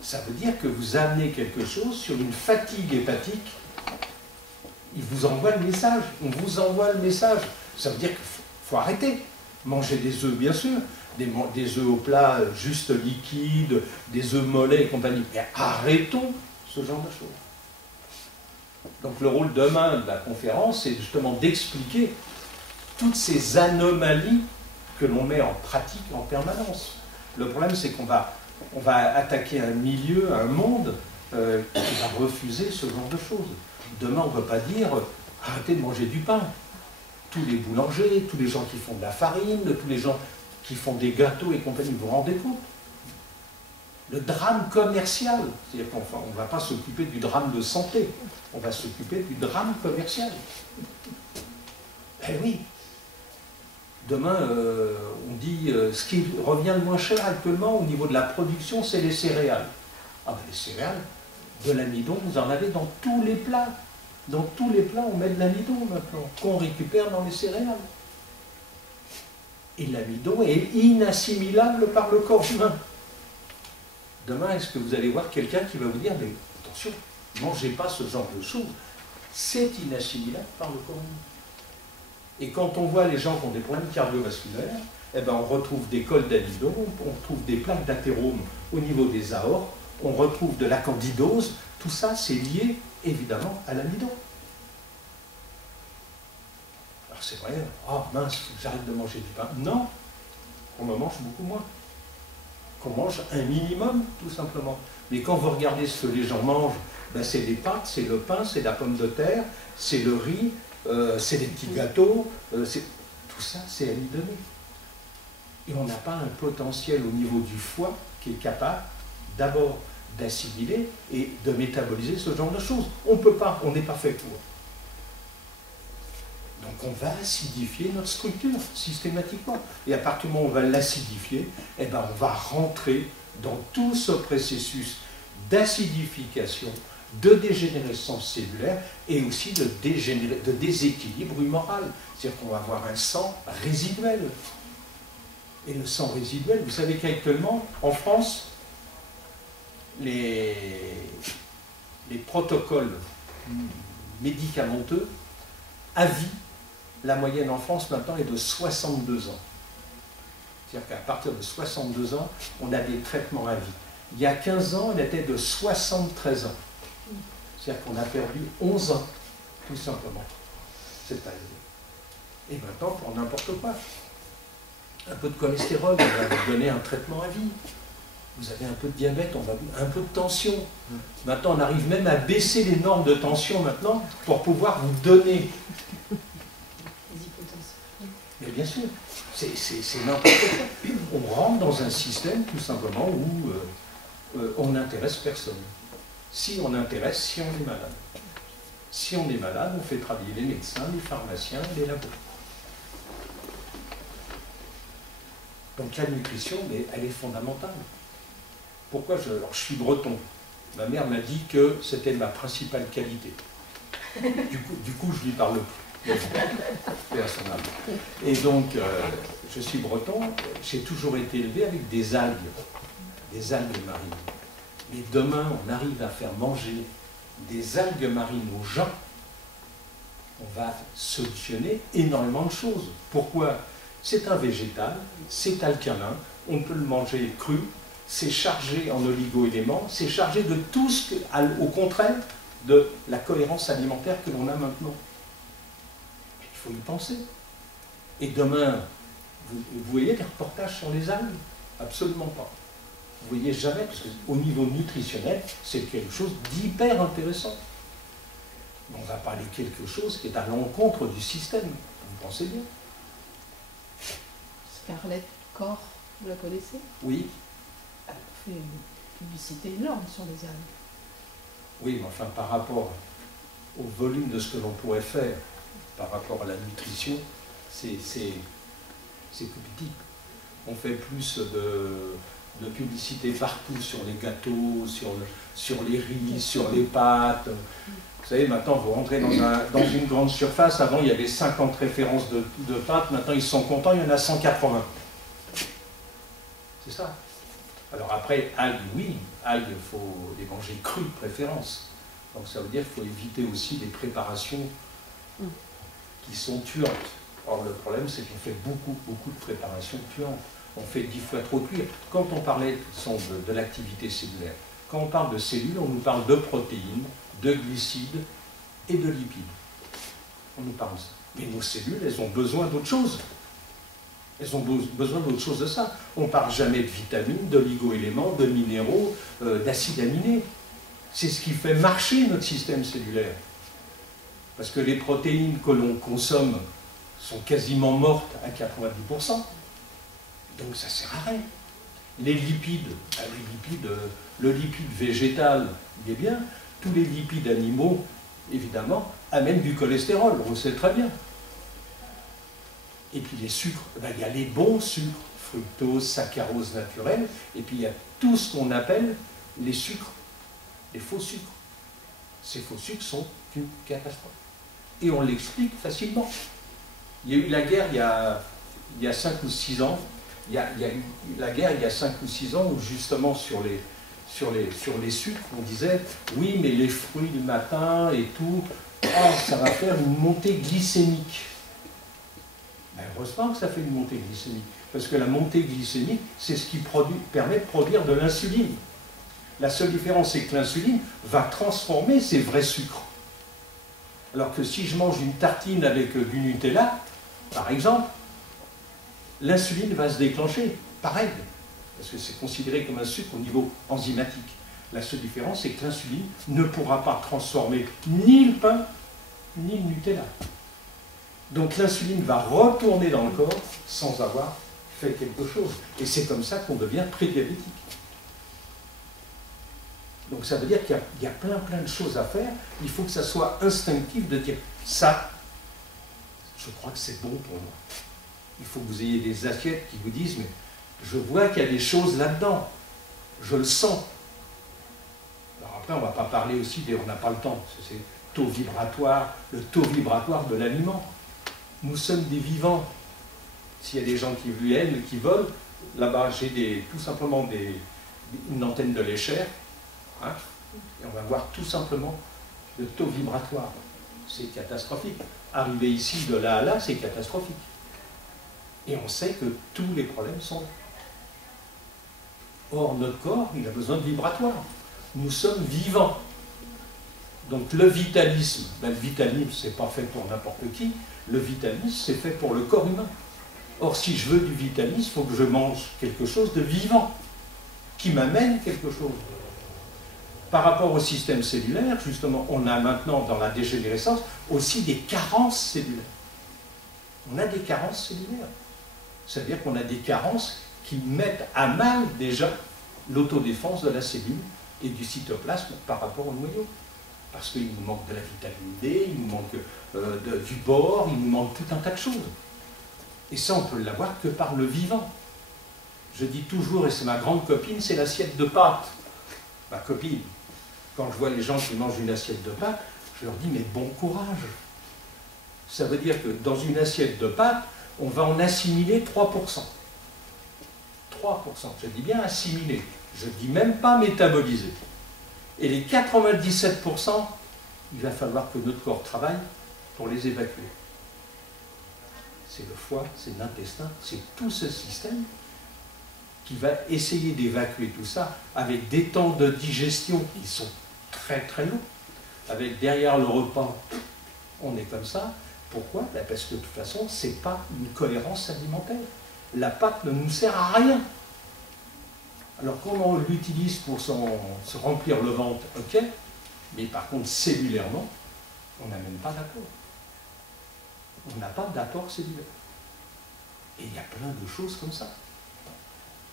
Ça veut dire que vous amenez quelque chose sur une fatigue hépatique il vous envoie le message. On vous envoie le message. Ça veut dire qu'il faut arrêter. Manger des œufs, bien sûr, des œufs au plat juste liquides, des œufs mollets et compagnie. Mais arrêtons ce genre de choses. Donc le rôle demain de la conférence, c'est justement d'expliquer toutes ces anomalies que l'on met en pratique en permanence. Le problème, c'est qu'on va attaquer un milieu, un monde qui va refuser ce genre de choses. Demain, on ne peut pas dire « arrêtez de manger du pain ». Tous les boulangers, tous les gens qui font de la farine, tous les gens qui font des gâteaux et compagnie, vous vous rendez compte? Le drame commercial, c'est-à-dire qu'on ne va pas s'occuper du drame de santé, on va s'occuper du drame commercial. Eh oui. Demain, on dit ce qui revient le moins cher actuellement au niveau de la production, c'est les céréales. Ah ben les céréales, de l'amidon, vous en avez dans tous les plats. Dans tous les plats, on met de l'amidon maintenant, qu'on récupère dans les céréales. Et l'amidon est inassimilable par le corps humain. Demain, est-ce que vous allez voir quelqu'un qui va vous dire « mais attention, ne mangez pas ce genre de choses, c'est inassimilable par le corps humain ». Et quand on voit les gens qui ont des problèmes cardiovasculaires, eh ben on retrouve des cols d'amidon, on retrouve des plaques d'athérome au niveau des aortes, on retrouve de la candidose, tout ça c'est lié évidemment à l'amidon. Alors c'est vrai, oh mince, faut que j'arrête de manger du pain. Non, on en mange beaucoup moins. Qu'on mange un minimum, tout simplement. Mais quand vous regardez ce que les gens mangent, ben c'est des pâtes, c'est le pain, c'est la pomme de terre, c'est le riz, c'est des petits gâteaux, tout ça c'est amidonné. Et on n'a pas un potentiel au niveau du foie qui est capable d'abord d'assimiler et de métaboliser ce genre de choses. On ne peut pas, on n'est pas fait pour. Donc on va acidifier notre structure systématiquement. Et à partir du moment où on va l'acidifier, eh ben on va rentrer dans tout ce processus d'acidification, de dégénérescence cellulaire et aussi de déséquilibre humoral. C'est-à-dire qu'on va avoir un sang résiduel. Et le sang résiduel, vous savez qu'actuellement, en France, les protocoles médicamenteux à vie, la moyenne en France maintenant est de 62 ans. C'est-à-dire qu'à partir de 62 ans, on a des traitements à vie. Il y a 15 ans, elle était de 73 ans. C'est-à-dire qu'on a perdu 11 ans, tout simplement. C'est pas élevé. Et maintenant, pour n'importe quoi. Un peu de cholestérol, on va vous donner un traitement à vie. Vous avez un peu de diabète, on va un peu de tension. Maintenant, on arrive même à baisser les normes de tension maintenant pour pouvoir vous donner. Mais bien sûr, c'est n'importe quoi. On rentre dans un système tout simplement où on n'intéresse personne. Si on intéresse, si on est malade. Si on est malade, on fait travailler les médecins, les pharmaciens, les labos. Donc la nutrition, mais elle est fondamentale. Pourquoi alors, je suis breton. Ma mère m'a dit que c'était ma principale qualité. Du coup, je lui parle plus. Personnellement. Et donc, je suis breton, j'ai toujours été élevé avec des algues marines. Mais demain, on arrive à faire manger des algues marines aux gens, on va solutionner énormément de choses. Pourquoi? C'est un végétal, c'est alcalin, on peut le manger cru, c'est chargé en oligo-éléments, c'est chargé de tout ce que, au contraire de la cohérence alimentaire que l'on a maintenant. Il faut y penser. Et demain, vous voyez des reportages sur les algues? Absolument pas. Vous voyez jamais, parce qu'au niveau nutritionnel, c'est quelque chose d'hyper intéressant. On va parler de quelque chose qui est à l'encontre du système. Vous pensez bien? Scarlett Corr, vous la connaissez? Oui. Elle fait une publicité énorme sur les algues. Oui, mais enfin, par rapport au volume de ce que l'on pourrait faire, par rapport à la nutrition, c'est tout petit. On fait plus de publicité partout, sur les gâteaux, sur les riz, sur les pâtes. Vous savez, maintenant, vous rentrez dans une grande surface. Avant, il y avait 50 références de pâtes. Maintenant, ils sont contents, il y en a 180. C'est ça. Alors après, algues, oui. Algues, il faut les manger crues de préférence. Donc ça veut dire qu'il faut éviter aussi des préparations qui sont tuantes. Or le problème, c'est qu'on fait beaucoup de préparations tuantes. On fait 10 fois trop cuire. Quand on parlait de l'activité cellulaire, quand on parle de cellules, on nous parle de protéines, de glucides et de lipides. On nous parle de ça. Mais nos cellules, elles ont besoin d'autre chose. Elles ont besoin d'autre chose de ça. On ne parle jamais de vitamines, d'oligo-éléments, de minéraux, d'acides aminés. C'est ce qui fait marcher notre système cellulaire. Parce que les protéines que l'on consomme sont quasiment mortes à 90%. Donc ça ne sert à rien. Les lipides, le lipide végétal, il est bien. Tous les lipides animaux, évidemment, amènent du cholestérol, on le sait très bien. Et puis les sucres, il y a les bons sucres, fructose, saccharose naturelle, et puis il y a tout ce qu'on appelle les sucres, les faux sucres. Ces faux sucres sont une catastrophe. Et on l'explique facilement. Il y a eu la guerre il y a 5 ou 6 ans. Il y a eu la guerre il y a 5 ou 6 ans où justement sur les sucres, on disait oui, mais les fruits du matin et tout, ça va faire une montée glycémique. Ben, heureusement que ça fait une montée glycémique, parce que la montée glycémique, c'est ce qui permet de produire de l'insuline. La seule différence, c'est que l'insuline va transformer ces vrais sucres. Alors que si je mange une tartine avec du Nutella, par exemple, l'insuline va se déclencher, pareil, parce que c'est considéré comme un sucre au niveau enzymatique. La seule différence, c'est que l'insuline ne pourra pas transformer ni le pain, ni le Nutella. Donc l'insuline va retourner dans le corps sans avoir fait quelque chose. Et c'est comme ça qu'on devient prédiabétique. Donc ça veut dire qu'il y a plein de choses à faire. Il faut que ça soit instinctif de dire ça, je crois que c'est bon pour moi. Il faut que vous ayez des assiettes qui vous disent mais je vois qu'il y a des choses là-dedans. Je le sens. Alors après, on ne va pas parler aussi, on n'a pas le temps, c'est le taux vibratoire de l'aliment. Nous sommes des vivants. S'il y a des gens qui viennent, qui volent, là-bas j'ai tout simplement une antenne de l'échelle, hein, et on va voir tout simplement le taux vibratoire. C'est catastrophique. Arriver ici de là à là, c'est catastrophique. Et on sait que tous les problèmes sont là. Or, notre corps, il a besoin de vibratoire. Nous sommes vivants. Donc le vitalisme, le vitalisme, c'est pas fait pour n'importe qui. Le vitalisme, c'est fait pour le corps humain. Or, si je veux du vitalisme, il faut que je mange quelque chose de vivant, qui m'amène quelque chose. Par rapport au système cellulaire, justement, on a maintenant, dans la dégénérescence, aussi des carences cellulaires. On a des carences cellulaires. C'est-à-dire qu'on a des carences qui mettent à mal déjà l'autodéfense de la cellule et du cytoplasme par rapport au noyau. Parce qu'il nous manque de la vitamine D, il nous manque du bore, il nous manque tout un tas de choses. Et ça, on peut l'avoir que par le vivant. Je dis toujours, et c'est ma grande copine, c'est l'assiette de pâtes. Ma copine, quand je vois les gens qui mangent une assiette de pâtes, je leur dis, mais bon courage. Ça veut dire que dans une assiette de pâtes, on va en assimiler 3%. 3%, je dis bien assimiler, je ne dis même pas métaboliser. Et les 97%, il va falloir que notre corps travaille pour les évacuer. C'est le foie, c'est l'intestin, c'est tout ce système qui va essayer d'évacuer tout ça avec des temps de digestion qui sont très très longs. Avec derrière le repas, on est comme ça. Pourquoi? Parce que de toute façon, ce n'est pas une cohérence alimentaire. La pâte ne nous sert à rien. Alors comment on l'utilise pour se remplir le ventre, ok, mais par contre cellulairement, on n'a même pas d'apport. On n'a pas d'apport cellulaire. Et il y a plein de choses comme ça.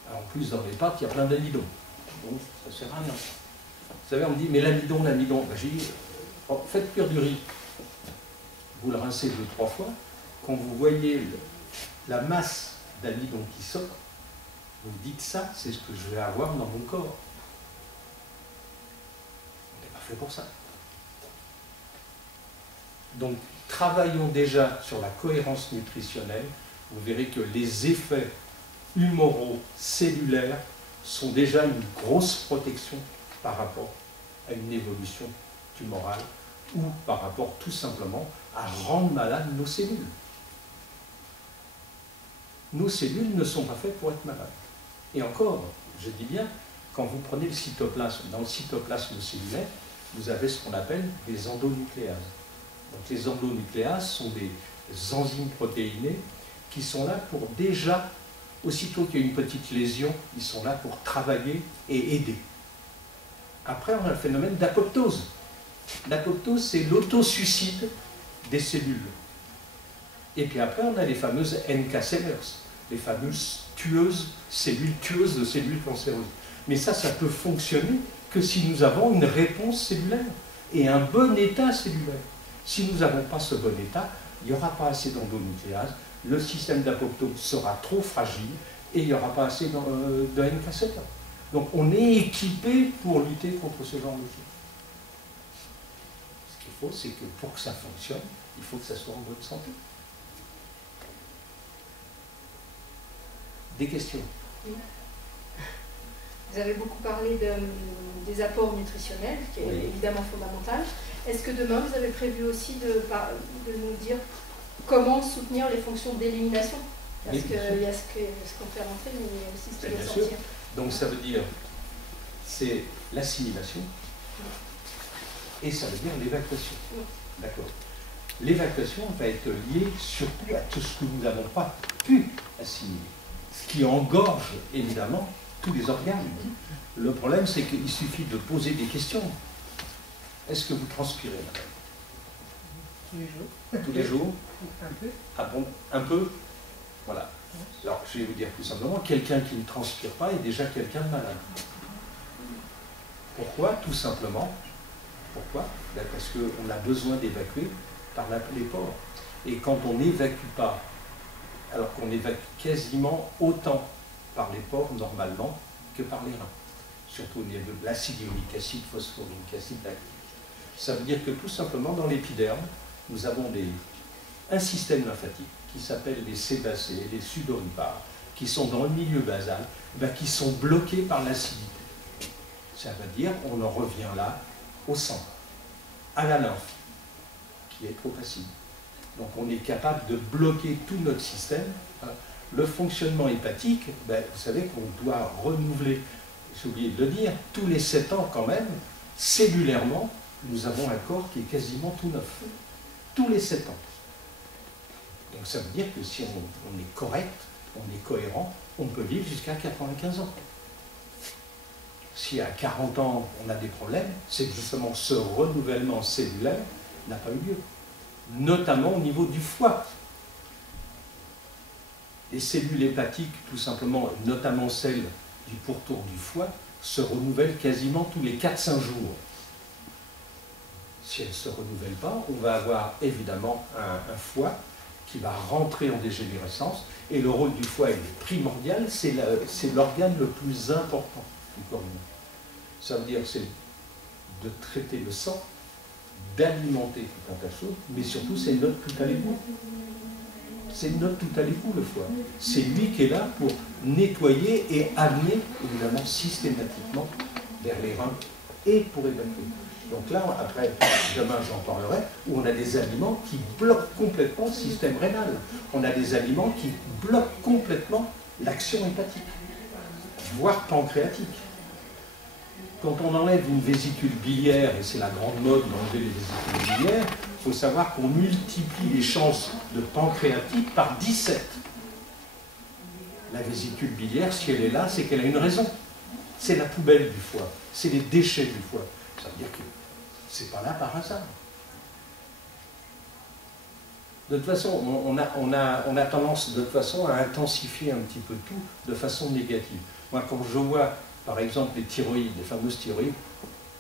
Alors, en plus, dans les pâtes, il y a plein d'amidon. Donc ça ne sert à rien. Vous savez, on me dit, mais l'amidon, ben, j'ai dit, faites cuire du riz. Vous le rincez 2-3 fois. Quand vous voyez la masse d'amidon qui sort, vous dites ça, c'est ce que je vais avoir dans mon corps. On n'est pas fait pour ça. Donc, travaillons déjà sur la cohérence nutritionnelle. Vous verrez que les effets humoraux, cellulaires, sont déjà une grosse protection par rapport à une évolution tumorale, ou par rapport tout simplement à rendre malades nos cellules. Nos cellules ne sont pas faites pour être malades. Et encore, je dis bien, quand vous prenez le cytoplasme, dans le cytoplasme cellulaire, vous avez ce qu'on appelle des endonucléases. Donc les endonucléases sont des enzymes protéinées qui sont là pour déjà, aussitôt qu'il y a une petite lésion, ils sont là pour travailler et aider. Après, on a le phénomène d'apoptose. L'apoptose, c'est l'autosuicide des cellules. Et puis après, on a les fameuses NK sellers, les fameuses cellules tueuses de cellules cancéreuses. Mais ça peut fonctionner que si nous avons une réponse cellulaire et un bon état cellulaire. Si nous n'avons pas ce bon état, il n'y aura pas assez d'endonucléase, le système d'apoptose sera trop fragile et il n'y aura pas assez de NK sellers. Donc on est équipé pour lutter contre ce genre de choses. Ce qu'il faut, c'est que pour que ça fonctionne, il faut que ça soit en bonne santé. Des questions? Oui. Vous avez beaucoup parlé des apports nutritionnels, qui est évidemment fondamental. Est-ce que demain, vous avez prévu aussi de nous dire comment soutenir les fonctions d'élimination? Parce qu'il y a ce qu'on fait rentrer, mais il y a aussi ce qui doit sortir. Donc ça veut dire, c'est l'assimilation, et ça veut dire l'évacuation. D'accord. L'évacuation va être liée surtout à tout ce que nous n'avons pas pu assimiler, ce qui engorge évidemment tous les organes. Le problème, c'est qu'il suffit de poser des questions. Est-ce que vous transpirez, madame? Tous les jours. Tous les jours? Un peu. Ah bon? Un peu? Voilà. Alors, je vais vous dire tout simplement, quelqu'un qui ne transpire pas est déjà quelqu'un de malade. Pourquoi? Tout simplement. Pourquoi? Ben parce qu'on a besoin d'évacuer par les pores. Et quand on n'évacue pas, alors qu'on évacue quasiment autant par les pores normalement que par les reins, surtout au niveau de l'acide ionique, acide phosphorique, acide lactique. Ça veut dire que tout simplement dans l'épiderme, nous avons un système lymphatique qui s'appelle les sébacées, les sudoripares, qui sont dans le milieu basal, qui sont bloqués par l'acidité. Ça veut dire qu'on en revient là au sang, à la lymphe, qui est trop acide. Donc on est capable de bloquer tout notre système. Le fonctionnement hépatique, vous savez qu'on doit renouveler, j'ai oublié de le dire, tous les 7 ans quand même, cellulairement, nous avons un corps qui est quasiment tout neuf. Tous les 7 ans. Donc ça veut dire que si on est correct, on est cohérent, on peut vivre jusqu'à 95 ans. Si à 40 ans on a des problèmes, c'est que justement ce renouvellement cellulaire n'a pas eu lieu. Notamment au niveau du foie. Les cellules hépatiques, tout simplement, notamment celles du pourtour du foie, se renouvellent quasiment tous les 4-5 jours. Si elles ne se renouvellent pas, on va avoir évidemment un foie qui va rentrer en dégénérescence, et le rôle du foie est primordial, c'est l'organe le plus important du corps humain. Ça veut dire c'est de traiter le sang, d'alimenter tout un tas de choses, mais surtout c'est notre tout à l'égout. C'est notre tout à l'égout, le foie. C'est lui qui est là pour nettoyer et amener, évidemment, systématiquement vers les reins et pour évacuer. Donc là, après, demain j'en parlerai, où on a des aliments qui bloquent complètement le système rénal. On a des aliments qui bloquent complètement l'action hépatique, voire pancréatique. Quand on enlève une vésicule biliaire, et c'est la grande mode d'enlever les vésicules biliaires, il faut savoir qu'on multiplie les chances de pancréatite par 17. La vésicule biliaire, si elle est là, c'est qu'elle a une raison. C'est la poubelle du foie, c'est les déchets du foie. Ça veut dire que c'est pas là par hasard. De toute façon, on a tendance de toute façon à intensifier un petit peu tout de façon négative. Moi, quand je vois, par exemple, les thyroïdes, les fameuses thyroïdes,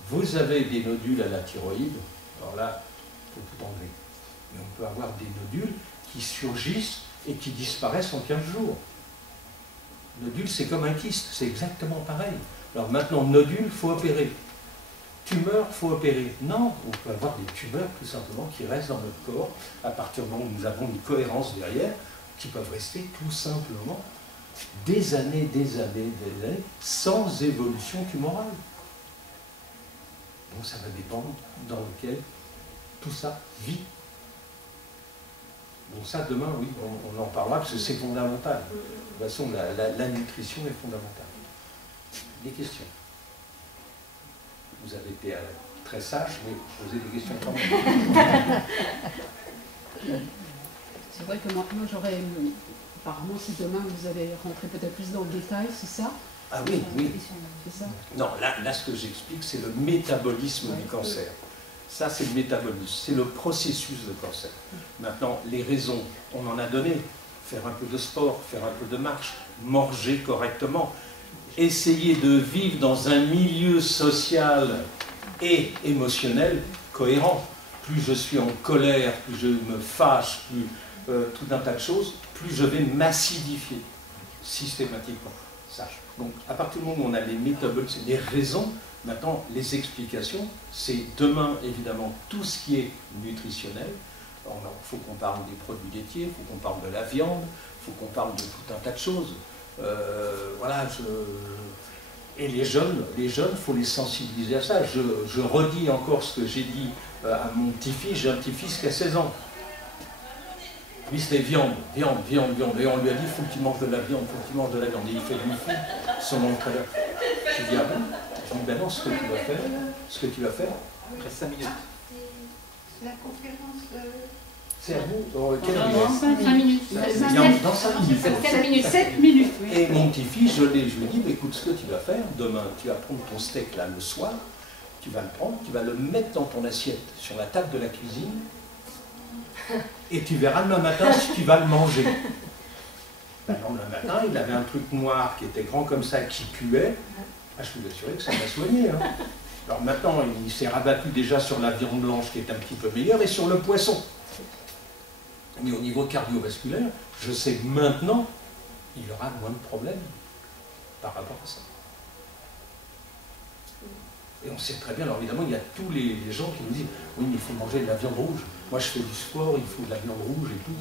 vous avez des nodules à la thyroïde, alors là, il faut tout enlever. Mais on peut avoir des nodules qui surgissent et qui disparaissent en 15 jours. Nodule, c'est comme un kyste, c'est exactement pareil. Alors maintenant, nodule, il faut opérer. Tumeur, il faut opérer. Non, on peut avoir des tumeurs tout simplement qui restent dans notre corps à partir du moment où nous avons une cohérence derrière, qui peuvent rester tout simplement des années, sans évolution tumorale. Donc ça va dépendre dans lequel tout ça vit. Donc ça, demain, oui, on en parlera, parce que c'est fondamental. De toute façon, la nutrition est fondamentale. Des questions. Vous avez été très sage, mais posez des questions quand même. C'est vrai que moi j'aurais... Apparemment, si demain vous allez rentrer peut-être plus dans le détail, c'est ça? Ah oui, oui. C'est ça? Non, là, ce que j'explique, c'est le métabolisme du cancer. Ça, c'est le métabolisme, c'est le processus de cancer. Maintenant, les raisons, on en a donné. Faire un peu de sport, faire un peu de marche, manger correctement, essayer de vivre dans un milieu social et émotionnel cohérent. Plus je suis en colère, plus je me fâche, plus tout un tas de choses, plus je vais m'acidifier systématiquement. Ça. Donc, à partir du moment où on a les métabolismes, les raisons, maintenant, les explications, c'est demain, évidemment, tout ce qui est nutritionnel. Il faut qu'on parle des produits laitiers, il faut qu'on parle de la viande, il faut qu'on parle de tout un tas de choses. Voilà, et les jeunes, il faut les sensibiliser à ça. Je redis encore ce que j'ai dit à mon petit-fils. J'ai un petit-fils qui a 16 ans. Lui, c'était viande. Et on lui a dit, il faut que tu manges de la viande, il faut que tu manges de la viande. Et il fait du fou, son entraîneur. Je lui dis, ah bon? Je lui dis, ben non, ce que tu vas faire, après 5 minutes. La conférence c'est à vous. Dans 5 minutes. Dans 5 minutes. 7 minutes. 7 minutes. Oui. Et mon petit-fils, je lui ai dit, écoute, ce que tu vas faire, demain, tu vas prendre ton steak là le soir, tu vas le prendre, tu vas le mettre dans ton assiette sur la table de la cuisine, et tu verras demain matin si tu vas le manger. Ben non, le matin, il avait un truc noir qui était grand comme ça, qui puait. Ah, je peux vous assurer que ça m'a soigné. Hein. Alors maintenant, il s'est rabattu déjà sur la viande blanche qui est un petit peu meilleure et sur le poisson. Mais au niveau cardiovasculaire, je sais que maintenant, il aura moins de problèmes par rapport à ça. Et on sait très bien, alors évidemment, il y a tous les gens qui nous disent « Oui, mais il faut manger de la viande rouge. Moi, je fais du sport, il faut de la viande rouge et tout. »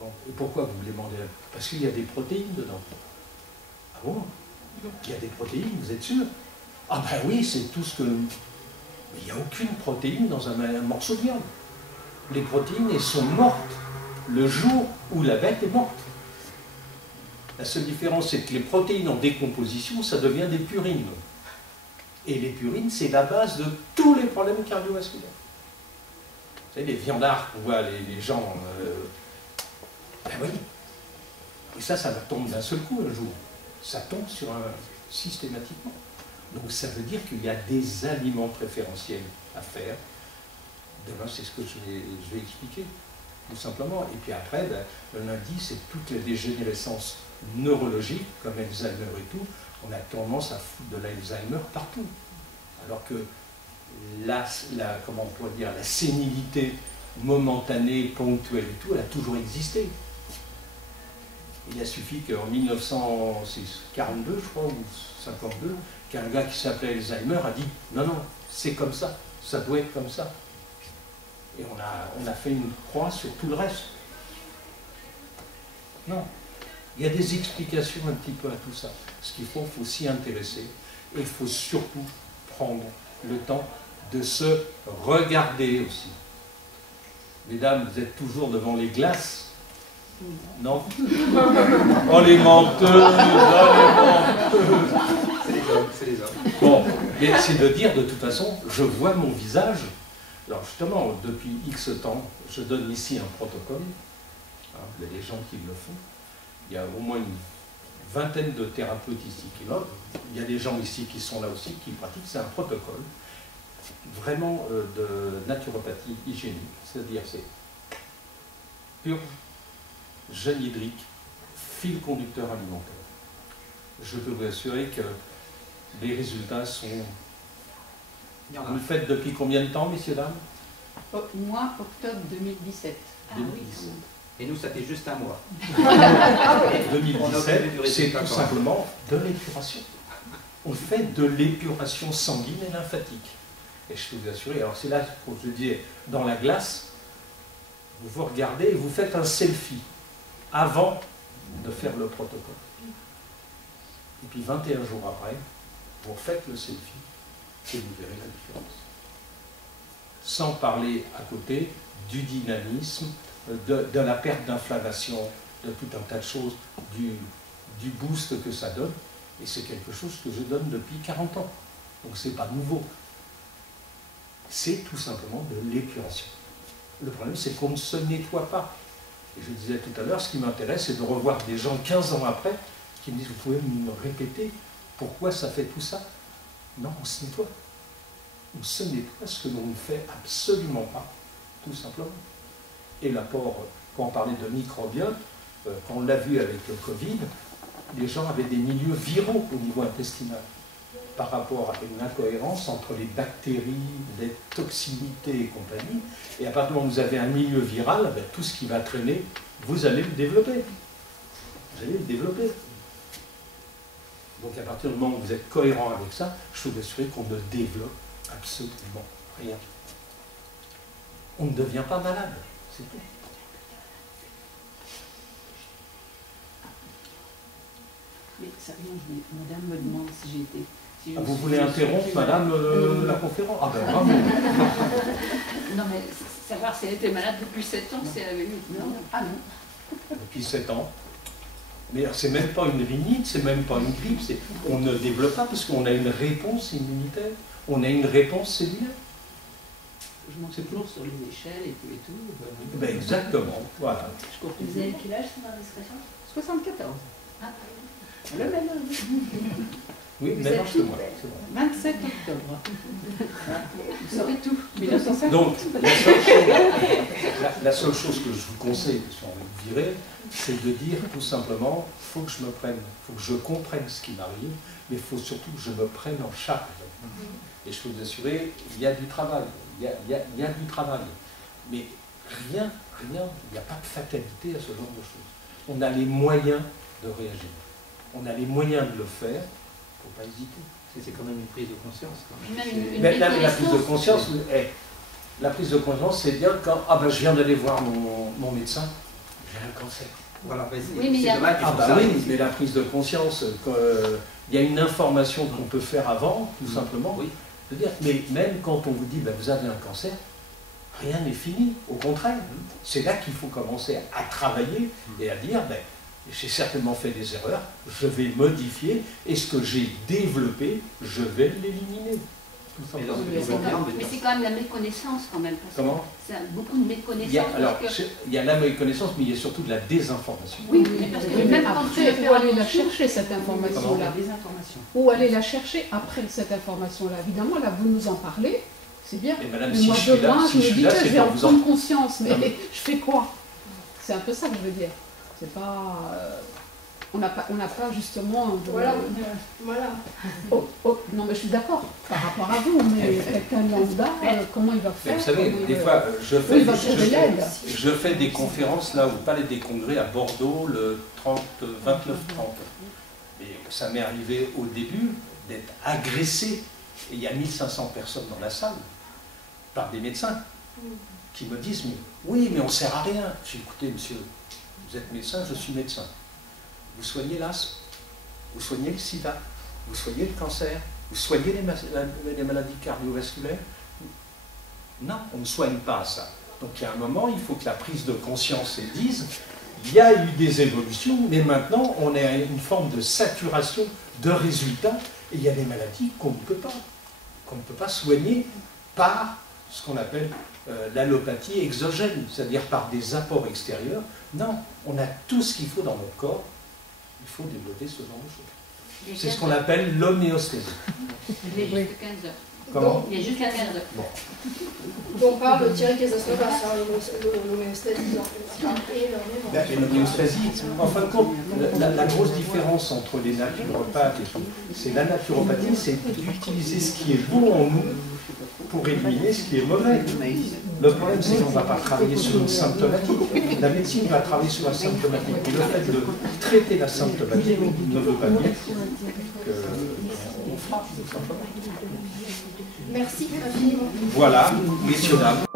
Bon, et pourquoi vous voulez manger? Parce qu'il y a des protéines dedans. Ah bon? Il y a des protéines, vous êtes sûr? Ah ben oui, c'est tout ce que... Mais il n'y a aucune protéine dans un morceau de viande. Les protéines, elles sont mortes le jour où la bête est morte. La seule différence, c'est que les protéines en décomposition, ça devient des purines. Et les purines, c'est la base de tous les problèmes cardiovasculaires. Vous savez, les viandards qu'on voit, les gens... ben oui. Et ça tombe d'un seul coup un jour. Ça tombe sur systématiquement. Donc ça veut dire qu'il y a des aliments préférentiels à faire. Demain, c'est ce que je vais expliquer, tout simplement. Et puis après, ben, le lundi, c'est toutes les dégénérescences neurologiques, comme Alzheimer et tout. On a tendance à foutre de l'Alzheimer partout. Alors que comment on pourrait dire, la sénilité momentanée, ponctuelle et tout, elle a toujours existé. Il a suffi qu'en 1942, je crois, ou 52, qu'un gars qui s'appelait Alzheimer a dit « Non, non, c'est comme ça, ça doit être comme ça ». Et on a fait une croix sur tout le reste. Non. Il y a des explications un petit peu à tout ça. Ce qu'il faut s'y intéresser. Et il faut surtout prendre le temps de se regarder aussi. Mesdames, vous êtes toujours devant les glaces? Non? Oh les menteuses! C'est les hommes. Bon, mais c'est de dire, de toute façon, je vois mon visage. Alors justement, depuis X temps, je donne ici un protocole. Hein, il y a des gens qui le font. Il y a au moins une vingtaine de thérapeutes ici qui l'ont. Il y a des gens ici qui sont là aussi, qui pratiquent. C'est un protocole vraiment de naturopathie hygiénique. C'est-à-dire, c'est purge, jeûne hydrique, fil conducteur alimentaire. Je peux vous assurer que les résultats sont... Vous le faites depuis combien de temps, messieurs, dames? Moi, octobre 2017. Ah 2017. Et nous, ça fait juste un mois. 2017, c'est tout simplement de l'épuration. On fait de l'épuration sanguine et lymphatique. Et je peux vous assurer, alors c'est là, comme je disais, dans la glace, vous vous regardez et vous faites un selfie avant de faire le protocole. Et puis 21 jours après, vous refaites le selfie. et vous verrez la différence. Sans parler à côté du dynamisme, de la perte d'inflammation, de tout un tas de choses, du boost que ça donne. Et c'est quelque chose que je donne depuis 40 ans. Donc ce n'est pas nouveau. C'est tout simplement de l'épuration. Le problème, c'est qu'on ne se nettoie pas. Et je disais tout à l'heure, ce qui m'intéresse, c'est de revoir des gens 15 ans après qui me disent, vous pouvez me répéter pourquoi ça fait tout ça? Non, on se nettoie. On se nettoie, ce que l'on ne fait absolument pas, tout simplement. Et l'apport, quand on parlait de microbiote, quand on l'a vu avec le Covid, les gens avaient des milieux viraux au niveau intestinal par rapport à une incohérence entre les bactéries, les toxinités et compagnie. Et à partir du moment où vous avez un milieu viral, ben, tout ce qui va traîner, vous allez le développer. Vous allez le développer. Donc à partir du moment où vous êtes cohérent avec ça, je peux vous assurer qu'on ne développe absolument rien. On ne devient pas malade, c'est tout. Mais sérieusement, madame me demande si j'ai été... Si vous voulez interrompre, madame, la conférence? Ah ben bravo. Non, mais savoir si elle était malade depuis 7 ans, si elle avait eu... Non. Ah non. Depuis 7 ans. Mais c'est même pas une rhinite, c'est même pas une grippe, on ne développe pas parce qu'on a une réponse immunitaire, on a une réponse cellulaire. Je monte toujours sur les échelles et tout. Ben exactement, voilà. Vous avez quel âge, c'est ma discrétion? 74. Ah, Le même âge. Oui, Vous mais non, êtes c'est moi. 27 octobre. Vous saurez tout. 1950. Donc, la seule chose que je vous conseille, si on veut virer, c'est de dire tout simplement, il faut que je me prenne, il faut que je comprenne ce qui m'arrive, mais il faut surtout que je me prenne en charge. Et je peux vous assurer, il y a du travail, il y a du travail. Mais rien, il n'y a pas de fatalité à ce genre de choses. On a les moyens de réagir. On a les moyens de le faire, il ne faut pas hésiter. C'est quand même une prise de conscience. Mais la prise de conscience, la prise de conscience, c'est bien quand je viens d'aller voir mon médecin, j'ai un cancer. Voilà, oui, mais c'est dommage. Oui, mais la prise de conscience, il y a une information qu'on peut faire avant, tout simplement. Oui. C'est-à-dire, mais même quand on vous dit vous avez un cancer, rien n'est fini. Au contraire, c'est là qu'il faut commencer à travailler et à dire j'ai certainement fait des erreurs, je vais modifier, et ce que j'ai développé, je vais l'éliminer. Mais c'est quand même la méconnaissance quand même. Comment? C'est beaucoup de méconnaissance. Il y a la méconnaissance, mais il y a surtout de la désinformation. Oui, mais parce que même quand tu après, veux il faire faut aller la attention, chercher, cette information-là. Ou aller la chercher après cette information-là. Évidemment, là, vous nous en parlez, c'est bien. Et madame, Mais si moi, je suis là, demain, je me dis que je vais en pour vous en... prendre conscience, mais Non, mais- je fais quoi? C'est un peu ça que je veux dire. C'est pas... on n'a pas justement... Voilà. Voilà. Non, mais je suis d'accord par rapport à vous, mais quelqu'un de lambda, comment il va Mais faire? vous savez, comment des il- fois, je fais des conférences là au Palais des Congrès à Bordeaux le 29-30. Et ça m'est arrivé au début d'être agressé, et il y a 1500 personnes dans la salle, par des médecins qui me disent oui, mais on ne sert à rien. J'ai dit, écoutez, monsieur, vous êtes médecin, je suis médecin. Vous soignez l'asthme, vous soignez le sida, vous soignez le cancer, vous soignez les maladies cardiovasculaires. Non, on ne soigne pas ça. Donc il y a un moment, il faut que la prise de conscience se dise, il y a eu des évolutions, mais maintenant on est à une forme de saturation de résultats, et il y a des maladies qu'on ne peut pas soigner par ce qu'on appelle l'allopathie exogène, c'est-à-dire par des apports extérieurs. Non, on a tout ce qu'il faut dans notre corps, il faut développer ce genre de choses. C'est ce qu'on appelle l'homéostasie. il est juste 15 heures. Comment? Il y a juste 15 heures. Bon. Donc, on parle de Thierry Casanova sur l'homéostasie, Et l'homéostasie, en fin de compte, la grosse différence entre les naturopathes et tout, c'est la naturopathie, c'est d'utiliser ce qui est bon en nous pour éliminer ce qui est mauvais. Le problème, c'est qu'on ne va pas travailler sur une symptomatique. La médecine va travailler sur la symptomatique. Et le fait de traiter la symptomatique ne veut pas dire qu'on fera, tout simplement. Merci infiniment. Voilà, messieurs, dames.